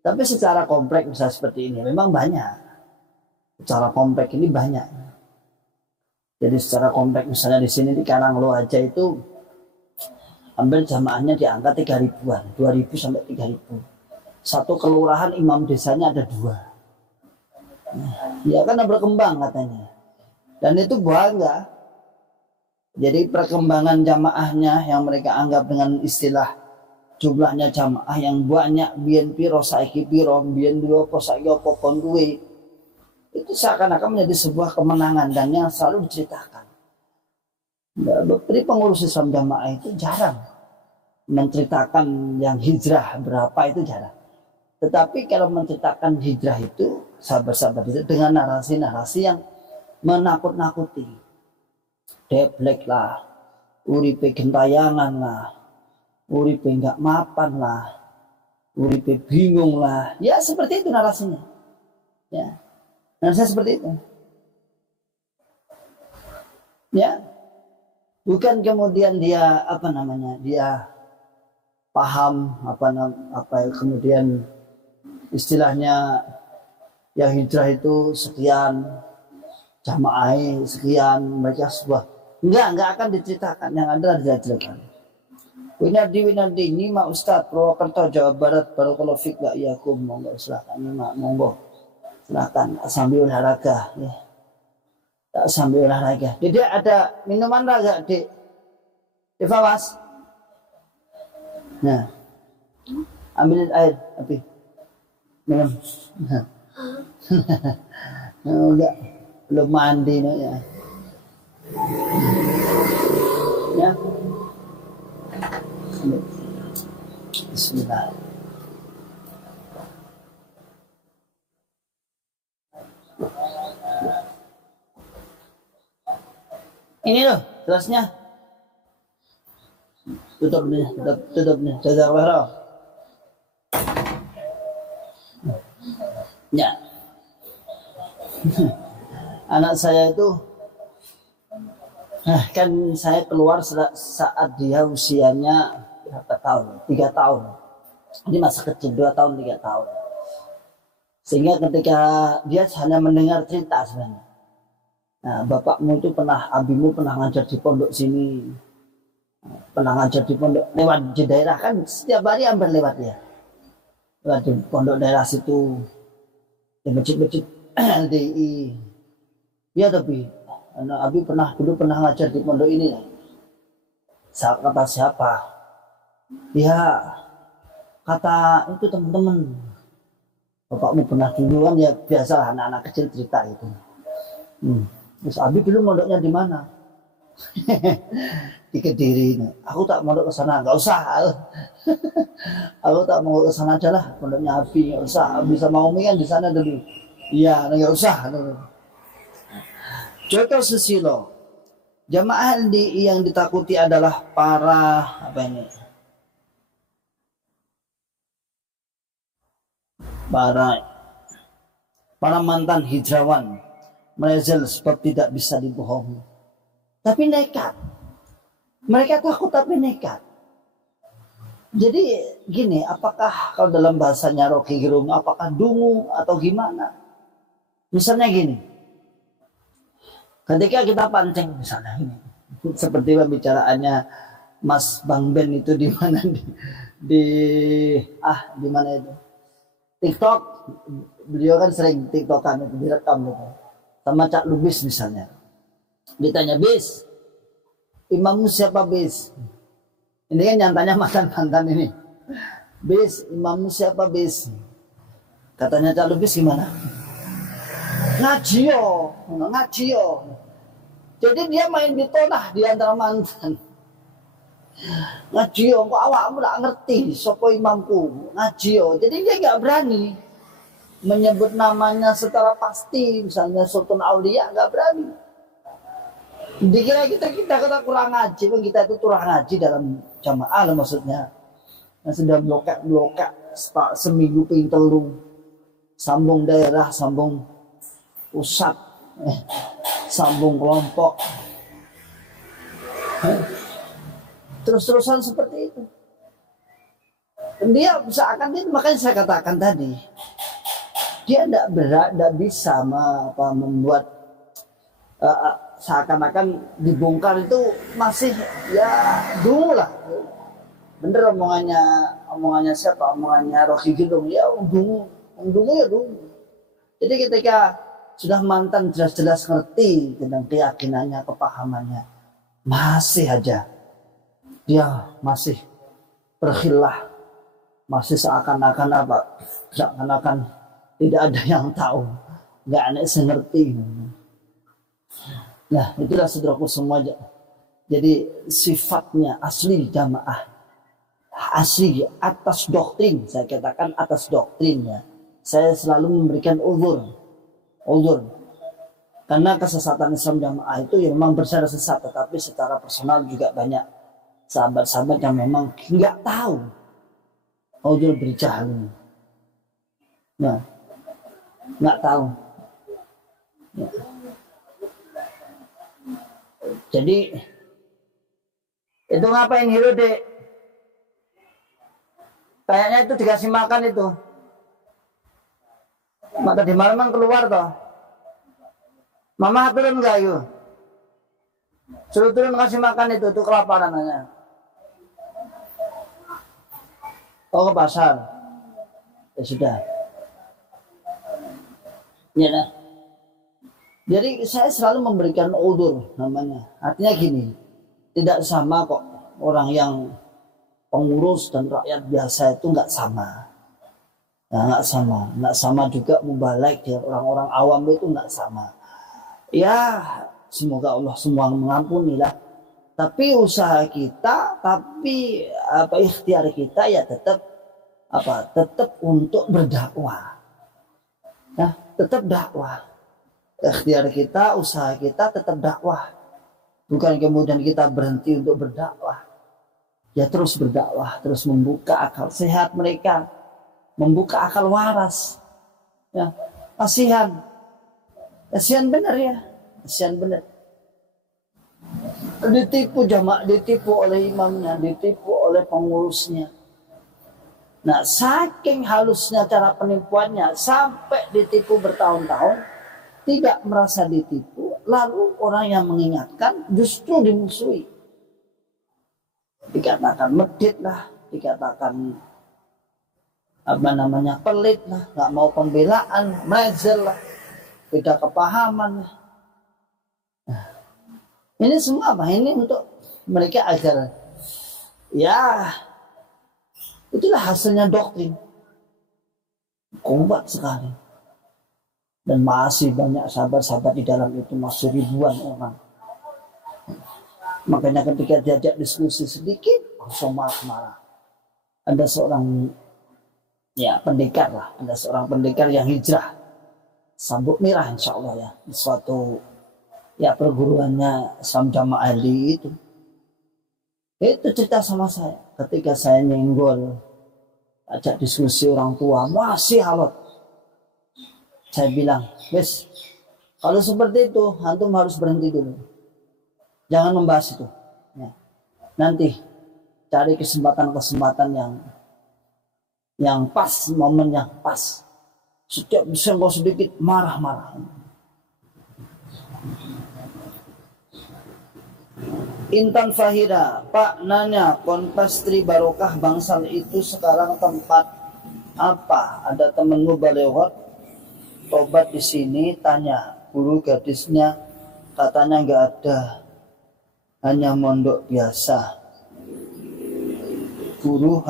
tapi secara komplek misalnya seperti ini memang banyak. Secara komplek ini banyak. Jadi secara komplek misalnya di sini di Karanglo aja itu hampir jamaahnya di angka 3.000-an, 2.000 sampai 3.000. Satu kelurahan imam desanya ada 2. Ya kan berkembang katanya. Dan itu bangga. Jadi perkembangan jamaahnya yang mereka anggap dengan istilah jumlahnya jamaah yang banyak, biyen piro saiki piro, biyen dulu apa saiki apa kon kuwi. Itu seakan-akan menjadi sebuah kemenangan dan yang selalu diceritakan. Jadi pengurus Islam jamaah itu jarang menceritakan yang hijrah berapa itu jarang. Tetapi kalau menceritakan hijrah itu sahabat-sahabat itu dengan narasi-narasi yang menakut-nakuti. Deblek lah, uripe gentayangan lah, uripe enggak mapan lah, uripe bingung lah. Ya seperti itu narasinya. Ya, narasinya seperti itu. Ya, bukan kemudian dia dia paham kemudian istilahnya yang hijrah itu sekian, jamaah sekian, mereka sebuah enggak akan diceritakan, yang ada dijelaskan. Winardi ini Mak Ustadz Purwokerto Jawa Barat. Barakallahu fiik wa iyyakum. Monggo silakan ini Mak, monggo silakan sambil olahraga ya. Tak sambil olahraga. Dedek ada minuman raga, Dek? Devawas. Nah. Ambil air, api. Minum. Nah. Enggak. Belum mandi no, ya. Ya. Bismillah. Ini loh gelasnya. Tutup nih, tutup nih. Jazakallah. Ya. Anak saya itu kan saya keluar saat dia usianya berapa tahun? 3 tahun. Ini masa kecil 2 tahun 3 tahun. Sehingga ketika dia hanya mendengar cerita sebenarnya. Nah, bapakmu itu abimu pernah ngajar di pondok sini, pernah ngajar di pondok lewat di daerah kan setiap hari hampir lewat ya, lewat di pondok daerah situ, di masjid-masjid LDI. Ya tapi anak abi dulu pernah ngajar di pondok ini. Kata siapa? Ya kata itu teman-teman. Bapakmu pernah dulu kan ya biasa anak-anak kecil cerita itu. Terus abi dulu mondoknya di mana? Di Kediri. Aku tak mondok ke sana, nggak usah. Aku tak mau ke sana aja lah, mondoknya abi nggak usah. Abi sama Umi kan di sana dulu. Iya, nggak usah. Contoh Susilo, jamaah yang ditakuti adalah para para mantan hijrawan. Melezel sebab tidak bisa dibohongi. Tapi nekat. Mereka takut tapi nekat. Jadi gini, apakah kalau dalam bahasanya Rocky Gerung, apakah dungu atau gimana? Misalnya gini. Ketika kita pancing misalnya ini. Seperti pembicaraannya Mas Bang Ben itu di mana di mana itu? TikTok. Beliau kan sering TikTokan itu direkam gitu. Sama Cak Lubis misalnya. Ditanya, Bis, imammu siapa Bis? Ini kan nyantanya mantan-mantan ini. Bis, imammu siapa Bis? Katanya Cak Lubis gimana? Ngaji yo. Jadi dia main di tonah di antara mantan. Ngaji yo, kok awakmu gak ngerti sapa imamku? Ngaji yo. Jadi dia gak berani menyebut namanya secara pasti, misalnya Sultan Aulia nggak berani. Dikira kita kurang ngaji, kita itu kurang ngaji dalam jamaah lah maksudnya. Yang sudah blokak seminggu ping telu, sambung daerah, sambung pusat, sambung kelompok, terus-terusan seperti itu. Dia seakan itu, makanya saya katakan tadi. Dia tidak bisa membuat seakan-akan dibongkar itu masih ya dulu lah. Bener omongannya siapa? Omongannya Rocky Gerung ya dulu ya dulu. Jadi ketika sudah mantan jelas-jelas ngerti tentang keyakinannya, kepahamannya, masih aja dia masih berkhilaf, masih seakan-akan tidak ada yang tahu, nggak ada yang ngerti. Nah, itulah saudaraku semua. Jadi sifatnya asli jamaah, asli atas doktrin. Saya katakan atas doktrinnya. Saya selalu memberikan uzur, karena kesesatan Islam jamaah itu ya memang bersara sesat, tetapi secara personal juga banyak sahabat-sahabat yang memang nggak tahu uzur berjahal. Nah, nggak tahu. Ya. Jadi itu ngapain Hiro Dek? Kayaknya itu dikasih makan itu. Maka di malam keluar toh. Mama turun nggak yuk? Suruh turun kasih makan itu kelaparan aja. Oh, ke pasar. Ya sudah. Ya, nah. Jadi saya selalu memberikan udzur namanya. Artinya gini, tidak sama kok orang yang pengurus dan rakyat biasa itu nggak sama. Nah, nggak sama juga mubalek dengan orang-orang awam itu nggak sama. Ya, semoga Allah semua mengampuni lah. Tapi usaha kita, tapi ikhtiar kita ya tetap untuk berdakwah. Ya, tetap dakwah. Ikhtiar kita, usaha kita tetap dakwah. Bukan kemudian kita berhenti untuk berdakwah. Ya terus berdakwah, terus membuka akal sehat mereka, membuka akal waras. Ya, kasihan benar ya, kasihan benar. Ditipu jamaah, ditipu oleh imamnya, ditipu oleh pengurusnya. Nah, saking halusnya cara penipuannya sampai ditipu bertahun-tahun, tidak merasa ditipu, lalu orang yang mengingatkan justru dimusuhi. Dikatakan medit lah, dikatakan pelit lah, nggak mau pembelaan, mezel lah, beda kepahaman lah. Nah, ini semua apa? Ini untuk mereka agar ya itulah hasilnya doktrin. Kuat sekali. Dan masih banyak sahabat-sahabat di dalam itu, masih ribuan orang. Makanya ketika diajak diskusi sedikit, langsung marah-marah. Ada seorang pendekar lah, ada seorang pendekar yang hijrah sabuk merah insya Allah ya, di suatu perguruannya Islam Jamaah Ali itu cerita sama saya ketika saya nyenggol ajak diskusi orang tua masih alot. Saya bilang, wes kalau seperti itu antum harus berhenti dulu, jangan membahas itu ya. Nanti cari kesempatan yang pas, momen yang pas. Setiap senggol sedikit marah-marah. Intan Fahira, Pak nanya, Ponpes Tri Barokah Bangsal itu sekarang tempat apa? Ada temenmu balewat tobat di sini, tanya guru gadisnya, katanya nggak ada, hanya mondok biasa. Guru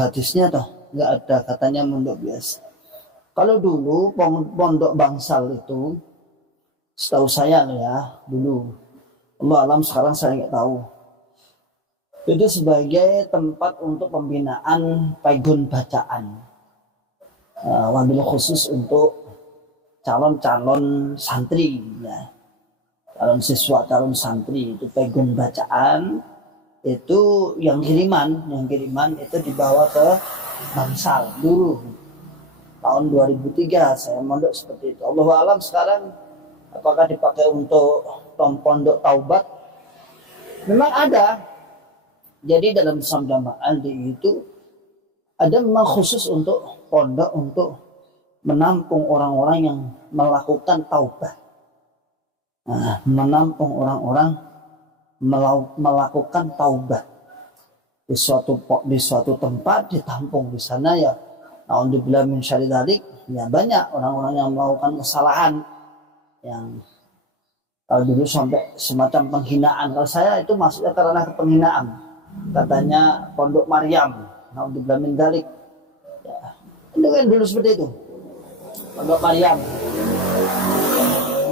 hadisnya toh nggak ada, katanya mondok biasa. Kalau dulu pondok Bangsal itu, setahu saya ya dulu, Allah alam sekarang saya nggak tahu, itu sebagai tempat untuk pembinaan pegon bacaan, wabil khusus untuk calon-calon santri ya, calon siswa, calon santri. Itu pegon bacaan itu yang kiriman itu dibawa ke Bangsal dulu tahun 2003 saya mondok seperti itu. Allahu alam sekarang apakah dipakai untuk pondok taubat. Memang ada, jadi dalam Islam Jamaah itu ada memang khusus untuk pondok untuk menampung orang-orang yang melakukan taubat. Nah, menampung orang-orang melakukan taubat di suatu tempat, ditampung di sana ya. Alhamdulillah min syarri dzalik, ya banyak orang-orang yang melakukan kesalahan yang kalau dulu sampai semacam penghinaan. Kalau saya itu maksudnya karena penghinaan, katanya Pondok Maryam, alhamdulillah min dzalik. Ya, itu kan dulu seperti itu. Pondok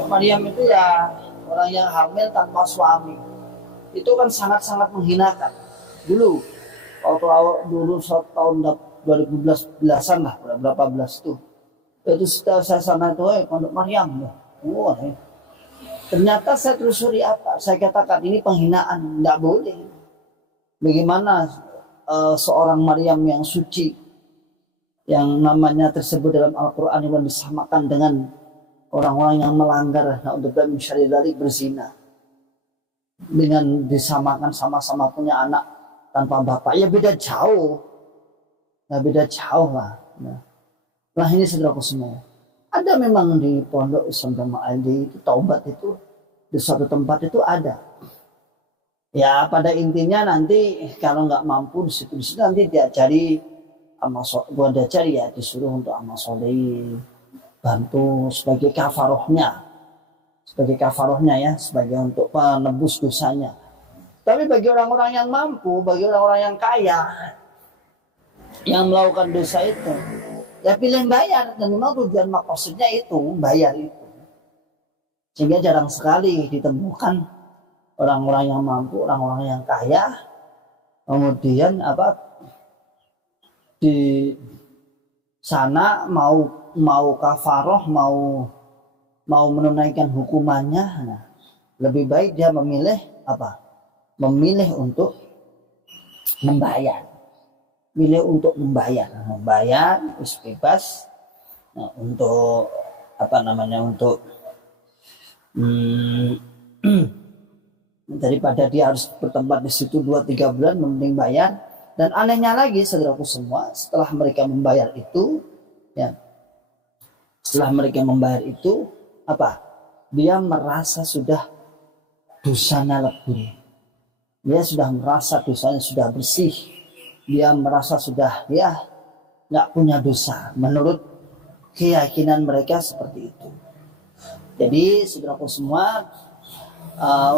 Maryam itu ya orang yang hamil tanpa suami. Itu kan sangat-sangat menghinakan. Dulu, waktu dulu tahun 2011-an lah, berapa belas itu setelah saya sana itu, Pondok Maryam ya. Ternyata saya telusuri apa? Saya katakan ini penghinaan, nggak boleh. Bagaimana seorang Maryam yang suci, yang namanya tersebut dalam Al-Quran yang disamakan dengan orang-orang yang melanggar, na'udzubillah min syarri dzalik, berzina, dengan disamakan sama-sama punya anak tanpa bapak, ya beda jauh lah. Nah ini saudaraku semua, ada memang di pondok Islam Jamaah itu taubat itu di suatu tempat itu ada Ya pada intinya nanti kalau nggak mampu di situ nanti diajari bukan diajari ya, disuruh untuk amal soleh, bantu sebagai kafarohnya ya, sebagai untuk penebus dosanya. Tapi bagi orang-orang yang mampu, bagi orang-orang yang kaya, yang melakukan dosa itu, ya pilih bayar, dan memang tujuan maksudnya itu bayar itu. Sehingga jarang sekali ditemukan orang-orang yang mampu, orang-orang yang kaya, kemudian di sana mau kafaroh, mau menunaikan hukumannya. Nah, lebih baik dia memilih untuk membayar, bebas. Nah, untuk untuk daripada dia harus bertempat di situ 2-3 bulan, mending bayar. Dan anehnya lagi, saudaraku semua, setelah mereka membayar itu, dia merasa sudah dosanya lebih. Dia sudah merasa dosanya sudah bersih. Dia merasa sudah nggak punya dosa. Menurut keyakinan mereka seperti itu. Jadi saudaraku semua,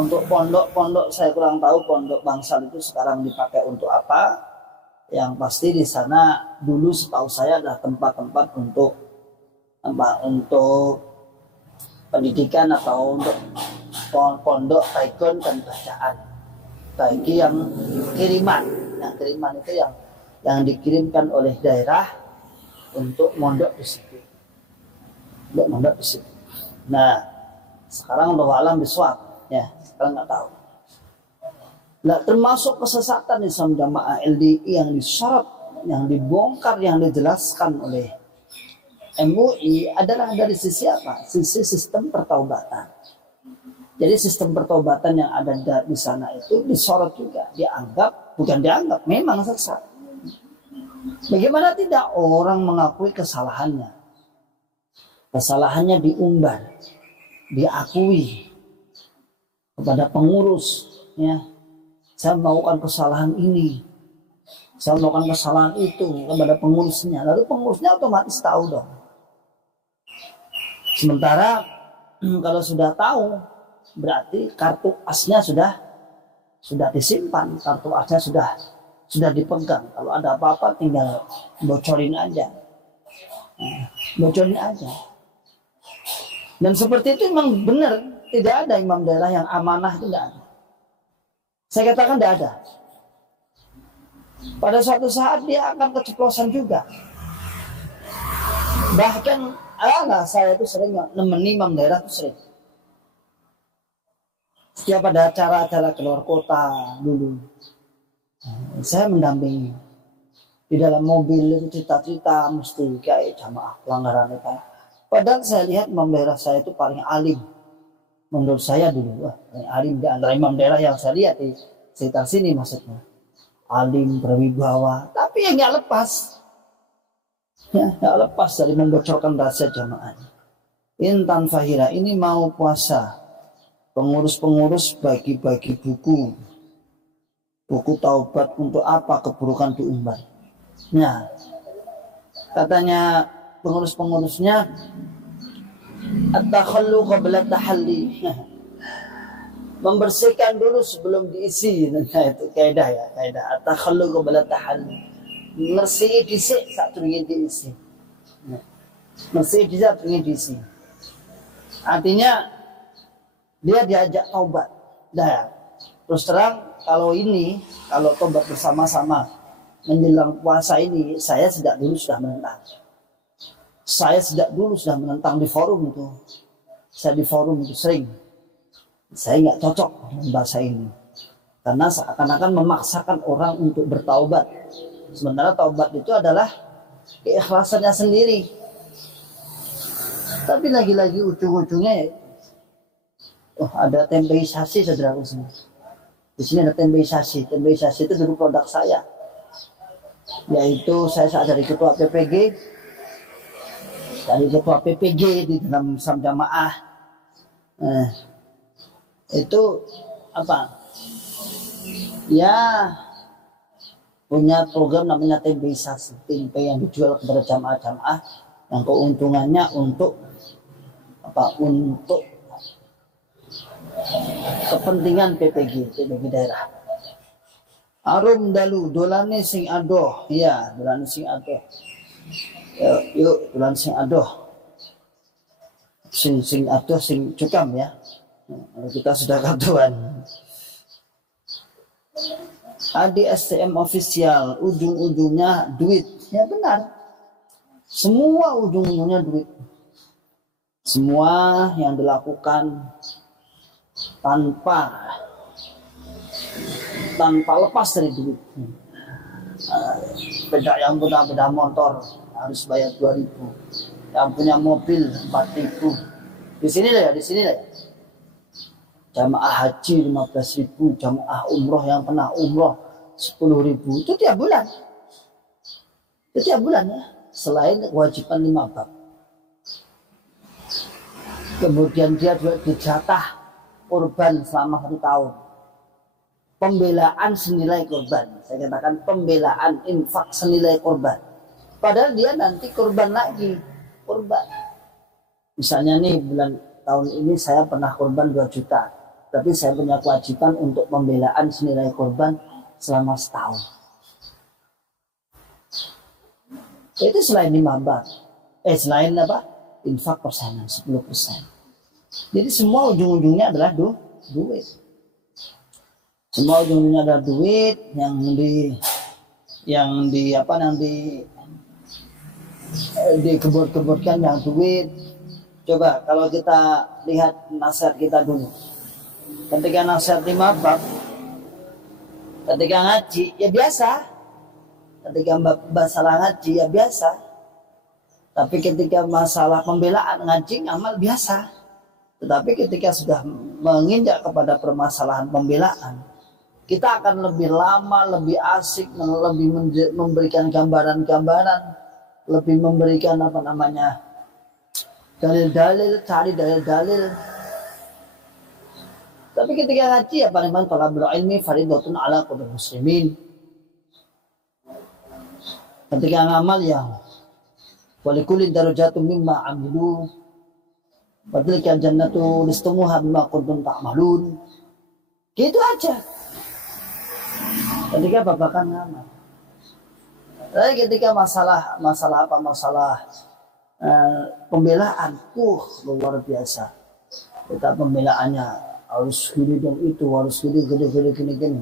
untuk pondok saya kurang tahu pondok Bangsal itu sekarang dipakai untuk apa. Yang pasti di sana dulu setahu saya adalah tempat-tempat untuk pendidikan atau untuk pondok taikun dan bacaan. Bagi yang kiriman itu yang dikirimkan oleh daerah untuk mondok di situ. Nah, sekarang Allah alam biswab, ya, sekarang nggak tahu. Nah, termasuk kesesatan Islam Jamaah LDI yang disorot, yang dibongkar, yang dijelaskan oleh MUI adalah dari sisi apa? Sisi sistem pertaubatan. Jadi sistem pertaubatan yang ada di sana itu disorot juga, memang sesat. Bagaimana tidak orang mengakui kesalahannya? Kesalahannya diumbar, diakui kepada pengurus, ya. Saya melakukan kesalahan ini, saya melakukan kesalahan itu kepada pengurusnya. Lalu pengurusnya otomatis tahu dong. Sementara kalau sudah tahu, berarti kartu asnya sudah disimpan, kartu asnya sudah dipegang. Kalau ada apa-apa tinggal bocorin aja. Dan seperti itu memang benar, tidak ada imam daerah yang amanah, itu tidak ada. Saya katakan tidak ada. Pada suatu saat dia akan keceplosan juga. Bahkan saya itu sering nemeni imam daerah itu sering. Setiap ada acara-acara keluar kota dulu, saya mendampingi. Di dalam mobil itu cerita-cerita mesti kayak jamaah pelanggaran itu. Padahal saya lihat imam daerah saya itu paling alim. Menurut saya dulu, paling alim di antara imam daerah yang saya lihat di sekitar sini maksudnya. Alim, berwibawa, tapi nggak lepas. Nggak lepas dari membocorkan rahasia jamaah. Intan Fahira ini mau puasa. Pengurus-pengurus bagi-bagi buku taubat, untuk apa keburukan diumbar. Nah, katanya pengurus-pengurusnya at-takhallu qabla tahalli. Membersihkan dulu sebelum diisi. Nah, itu kaidah at-takhallu qabla tahalli. Bersih dhisik sadurunge diisi. Bersih dhisik sadurunge diisi. Artinya dia diajak taubat. Nah, terus terang kalau taubat bersama-sama menjelang puasa ini, saya sejak dulu sudah menentang di forum itu. Saya di forum itu sering. Saya nggak cocok dengan bahasa ini. Karena seakan-akan memaksakan orang untuk bertaubat. Sementara taubat itu adalah keikhlasannya sendiri. Tapi lagi-lagi ujung-ujungnya ada tempeisasi, saudaraku semua. Di sini ada tempeisasi. Tempeisasi itu dulu produk saya. Yaitu saya saat dari ketua PPG. Di dalam Islam Jamaah. Itu ya punya program namanya tempeisasi, tempe yang dijual kepada jamaah-jamaah yang keuntungannya untuk apa? Untuk kepentingan PPG daerah. Arum dalu dolane sing adoh, ya dolane sing adoh. Yuk dolan sing adoh. Sing adoh sing cukam ya. Kita sudah kaduan. Adi STM official, ujung-ujungnya duit. Ya benar. Semua ujung-ujungnya duit. Semua yang dilakukan tanpa lepas dari duit. Beda yang punya beda motor harus bayar 2.000. Yang punya mobil 4.000. Di sini lah ya. Jamaah haji 15.000, jamaah umroh yang pernah umroh 10.000. Itu tiap bulan. Itu tiap bulan ya. Selain kewajiban 5 bab. Kemudian dia juga dijatah korban selama 1 tahun. Pembelaan senilai korban. Saya katakan pembelaan infak senilai korban. Padahal dia nanti korban lagi. Korban. Misalnya nih tahun ini saya pernah korban 2 juta. Tapi saya punya kewajiban untuk pembelaan senilai korban selama setahun. Itu selain 5 bab. Selain apa? Infak persenan 10%. Jadi semua ujung-ujungnya adalah duit. Semua ujung-ujungnya adalah duit yang dikebut-kebutkan yang duit. Coba kalau kita lihat nasihat kita dulu. Ketika nasihat 5 bab, ketika ngaji ya biasa. Ketika masalah ngaji ya biasa. Tapi ketika masalah pembelaan ngaji ngamal biasa. Tetapi ketika sudah menginjak kepada permasalahan pembelaan, kita akan lebih lama, lebih asik, lebih memberikan gambaran-gambaran, lebih memberikan dalil-dalil, cari dalil-dalil. Tapi ketika ngaji ya paling talabul ilmi fardhatun ala kulli muslimin. Ketika ngamal ya walikulli darajatun mimma amilu. Padahal jannatu listumuha bima kuntum ta'malun. Gitu aja. Ketika babakan ngamal. Tapi ketika masalah pembelaan, luar biasa. Kita pembelaannya harus gini dan itu, harus gini.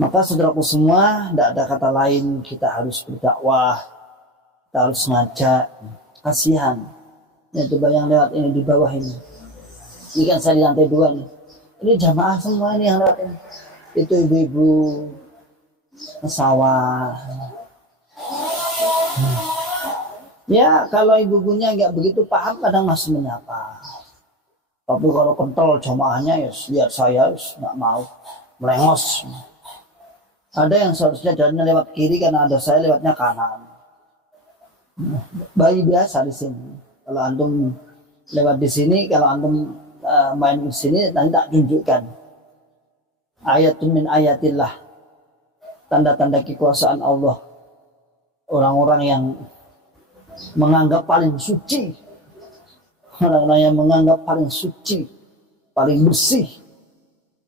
Maka saudaraku semua, tidak ada kata lain, kita harus berdakwah, kita harus ngajak, kasihan. Ya, coba yang lewat ini di bawah ini. Ini kan saya di lantai 2 nih. Ini jamaah semua ini yang lewat ini. Itu ibu-ibu sawah. Ya kalau ibu-ibunya nggak begitu paham kadang masih menyapa. Tapi kalau kontrol jamaahnya ya lihat saya nggak mau melengos. Ada yang seharusnya jalannya lewat kiri karena ada saya lewatnya kanan. Bayi biasa di sini. Kalau antum lewat di sini, kalau antum main di sini, nanti tak tunjukkan. Ayatun min ayatillah. Tanda-tanda kekuasaan Allah. Orang-orang yang menganggap paling suci. Orang-orang yang menganggap paling suci. Paling bersih.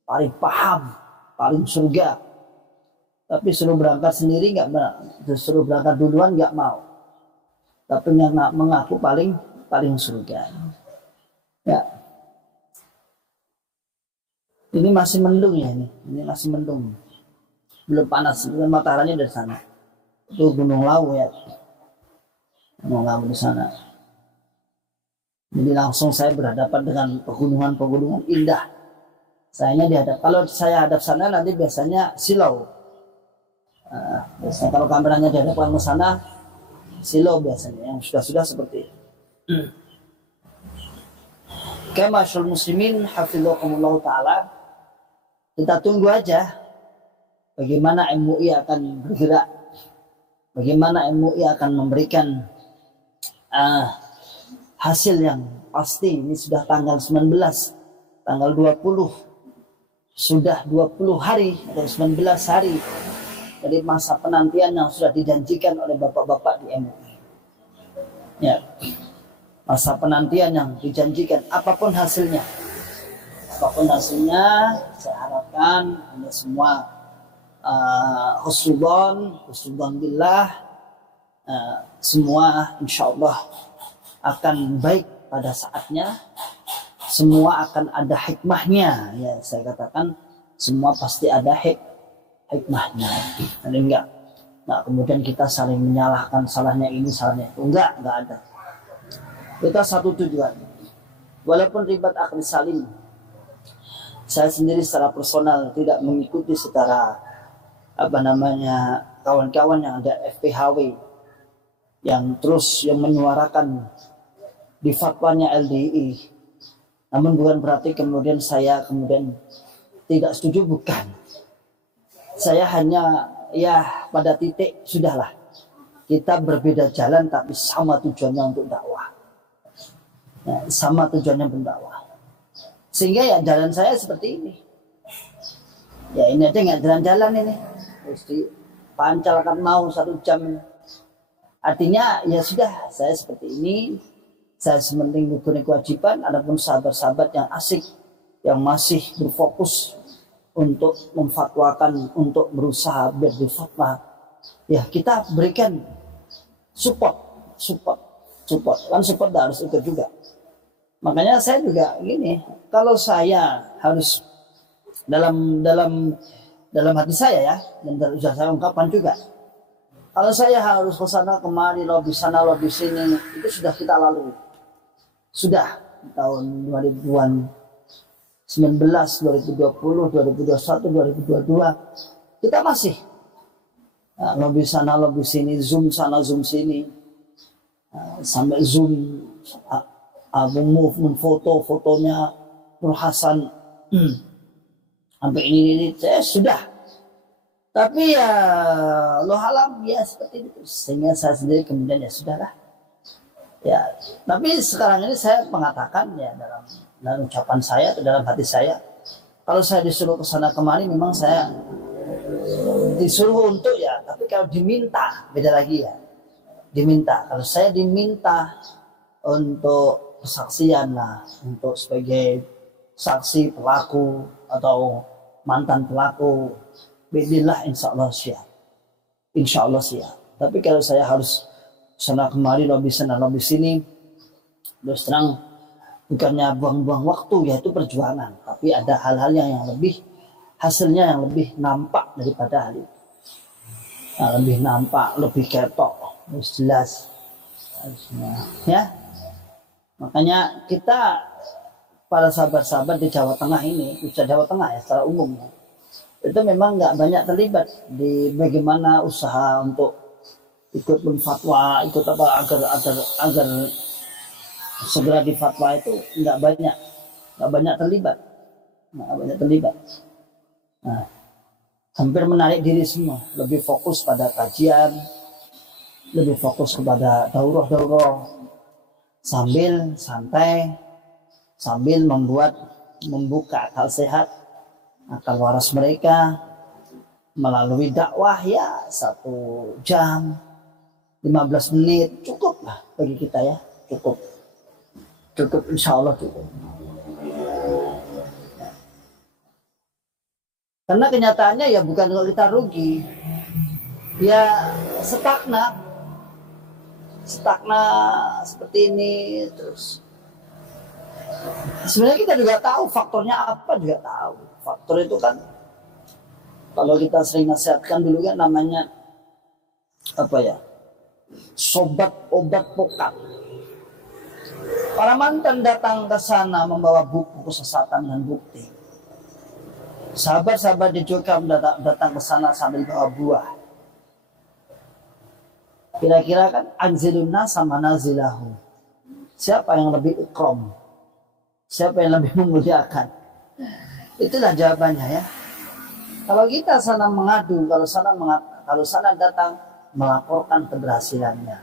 Paling paham. Paling surga. Tapi suruh berangkat sendiri nggak mau. Suruh berangkat duluan nggak mau. Tapi yang mengaku paling surga. Ya. Ini masih mendung ya ini. Ini masih mendung. Belum panas. Belum mataharinya dari sana. Itu Gunung Lawu ya. Gunung Lawu di sana. Jadi langsung saya berhadapan dengan pegunungan-pegunungan indah. Kalau saya hadap sana nanti biasanya silau. Biasanya kalau kameranya dihadapkan ke sana, silau biasanya yang sudah seperti itu. Kamasyul muslimin hafizakumullah ta'ala. Kita tunggu aja bagaimana MUI akan bergerak, bagaimana MUI akan memberikan hasil yang pasti. Ini sudah tanggal 19, tanggal 20 sudah 20 hari atau 19 hari dari masa penantian yang sudah dijanjikan oleh bapak-bapak di MUI. Ya, masa penantian yang dijanjikan, apapun hasilnya, saya harapkan Anda semua husnudzon billah, semua insya Allah akan baik pada saatnya. Semua akan ada hikmahnya, ya saya katakan semua pasti ada hikmahnya. Dan enggak kemudian kita saling menyalahkan, salahnya ini salahnya itu, enggak ada. Kita satu tujuan. Walaupun ribat akan saling, saya sendiri secara personal tidak mengikuti secara kawan-kawan yang ada FPHW yang terus yang menyuarakan di fatwanya LDI. Namun bukan berarti kemudian saya tidak setuju, bukan. Saya hanya pada titik sudahlah. Kita berbeda jalan tapi sama tujuannya untuk dakwah. Ya, sama tujuannya berdakwah. Sehingga ya jalan saya seperti ini. Ya ini aja nggak jalan-jalan ini. Terus dipancal kan mau 1 jam. Artinya ya sudah, saya seperti ini. Saya sementing mempunyai kewajiban, adapun sahabat-sahabat yang asik, yang masih berfokus untuk memfatwakan, untuk berusaha berfatwa, ya kita berikan support. Kan support harus ikut juga. Makanya saya juga gini, kalau saya harus dalam hati saya ya, dan sudah saya ungkapkan juga, kalau saya harus ke sana kemari, lobby sana lobby sini, itu sudah kita lalui. Sudah tahun 2019, 2020, 2021, 2022 kita masih lobby sana lobby sini, zoom sana zoom sini, sampai zoom movement fotonya Nur Hasan sampai ini saya sudah. Tapi ya Allah alam ya seperti itu, sehingga saya sendiri kemudian ya sudahlah. Ya, tapi sekarang ini saya mengatakan ya dalam ucapan saya atau dalam hati saya, kalau saya disuruh ke sana kemari memang saya disuruh untuk ya, tapi kalau diminta beda lagi ya. Diminta, kalau saya diminta untuk kesaksian lah, untuk sebagai saksi pelaku atau mantan pelaku, bismillah insya Allah siap. Tapi kalau saya harus sana kemari, lobby sana lobby sini, terus terang bukannya buang-buang waktu, yaitu perjuangan, tapi ada hal-hal yang lebih, hasilnya yang lebih nampak daripada hal itu, lebih nampak, lebih ketok, lebih jelas ya. Makanya kita para sahabat-sahabat di Jawa Tengah ini, Jawa Tengah ya secara umum ya, itu memang nggak banyak terlibat di bagaimana usaha untuk ikut menfatwa, ikut apa agar segera difatwa, itu nggak banyak terlibat. Nah, hampir menarik diri semua, lebih fokus pada kajian, lebih fokus kepada daurah sambil santai, sambil membuka akal sehat, akal waras mereka melalui dakwah ya 1 jam 15 menit cukup lah bagi kita ya, cukup insya Allah cukup. Karena kenyataannya ya bukan kalau kita rugi, ya stagnan seperti ini terus. Sebenarnya kita juga tahu faktornya apa, juga tahu. Faktor itu kan kalau kita sering nasihatkan dulu kan namanya apa ya? Sobat obat pokat. Para mantan datang ke sana membawa buku kesesatan dan bukti. Sahabat-sahabat di Jogja datang ke sana sambil bawa buah. Kira-kira kan anzilun sama nazilahu. Siapa yang lebih ikram? Siapa yang lebih memuliakan? Itulah jawabannya ya. Kalau kita sana mengadu, kalau sana datang melaporkan keberhasilannya.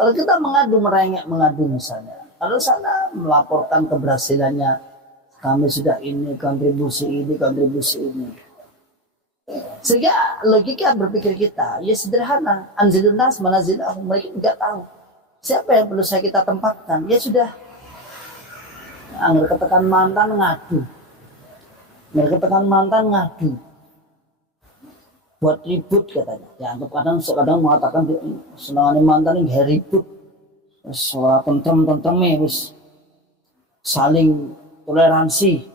Kalau kita mengadu, merengek mengadu misalnya, kalau sana melaporkan keberhasilannya, kami sudah ini, kontribusi ini. Sehingga logika berpikir kita ya sederhana, anzilun nas manazilahum, mereka tidak tahu siapa yang perlu saya kita tempatkan. Ya sudah, anggar ketekan mantan ngadu, buat ribut katanya. Ya anggap kadang mengatakan senangannya mantan ini ribut, suara tentrem wis saling toleransi.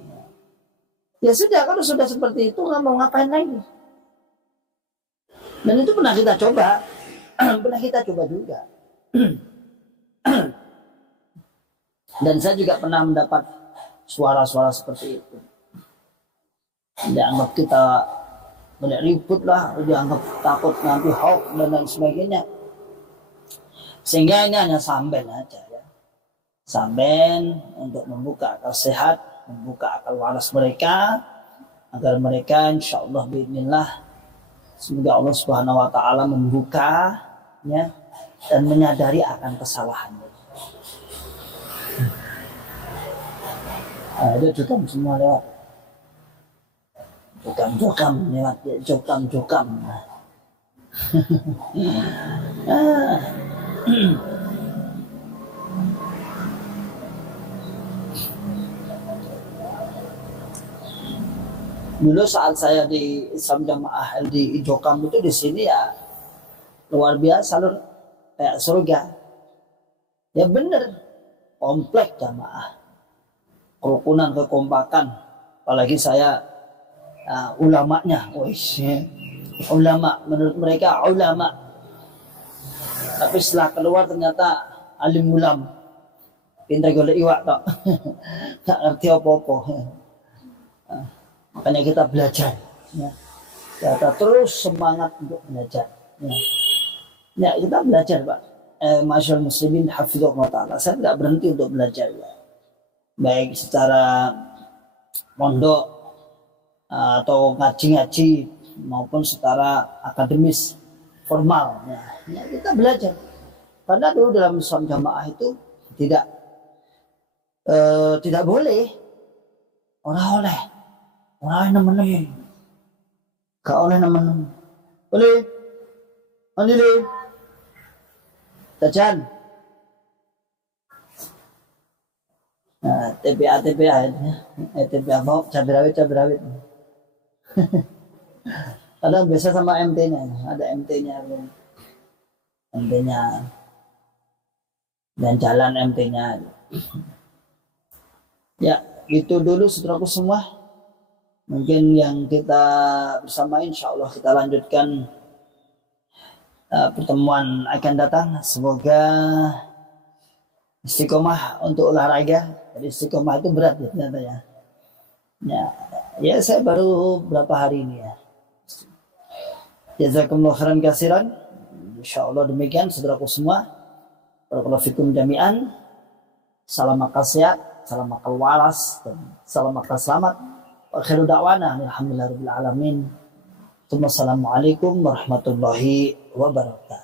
Ya sudah, kalau sudah seperti itu nggak mau ngapain lagi. Dan itu pernah kita coba, juga. Dan saya juga pernah mendapat suara-suara seperti itu. Dianggap kita banyak ribut lah, dianggap takut nanti hoax dan lain sebagainya. Sehingga ini hanya samben aja ya. Samben untuk membuka akal sehat, membuka akal waras mereka, agar mereka insyaallah biidznillah, semoga Allah Subhanahu wa taala membuka ya, dan menyadari akan kesalahannya. Ada jokam semua lewat. Jokam lewat ya, jokam. Dulu saat saya di Islam Jamaah di Jokam itu, di sini ya luar biasa loh, kayak surga. Ya bener, komplek jamaah, kerukunan, kekompakan. Apalagi saya ulamanya, ulama, menurut mereka ulama. Tapi setelah keluar ternyata alim ulam, pintar golek iwak tok, nggak ngerti apa-apa. Makanya kita belajar, ya. Kita terus semangat untuk belajar. Ya kita belajar, Pak. Masyaallah muslimin hafizahullah ta'ala. Saya tidak berhenti untuk belajar, ya. Baik secara pondok atau ngaji maupun secara akademis formal. Ya, kita belajar. Karena dulu dalam Islam Jamaah itu tidak boleh orang nemen-nemen. Gak oleh nemen-nemen. Boleh. Andile. Tajan. Nah, TPA mau cabai rawit. Kadang biasa sama MT-nya, ada MT-nya dan jalan MT-nya. Ya, itu dulu saudaraku semua. Mungkin yang kita bersama, insya Allah kita lanjutkan pertemuan akan datang. Semoga istiqomah untuk olahraga. Jadi istiqomah itu berat ya ternyata ya. Ya saya baru berapa hari ini ya. Jazakumullah khairan katsiran. Insya Allah demikian saudaraku semua. Barakallahu fikum jami'an. Salam akal sehat, salam akal waras, dan salam akal selamat. Akhiru da'wana alhamdulillahirabbil alamin. Wassalamualaikum warahmatullahi wabarakatuh.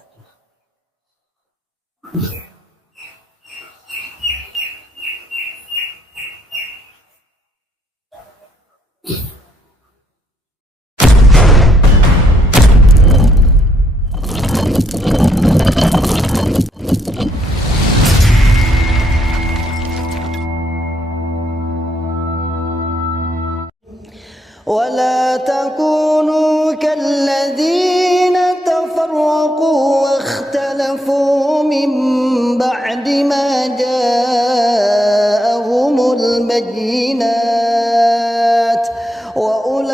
ولا تكونوا كالذين تفرقوا واختلفوا من بعد ما جاءهم البينات وأولئك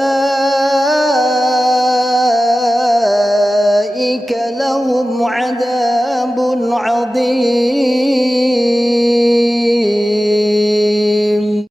لهم عذاب عظيم.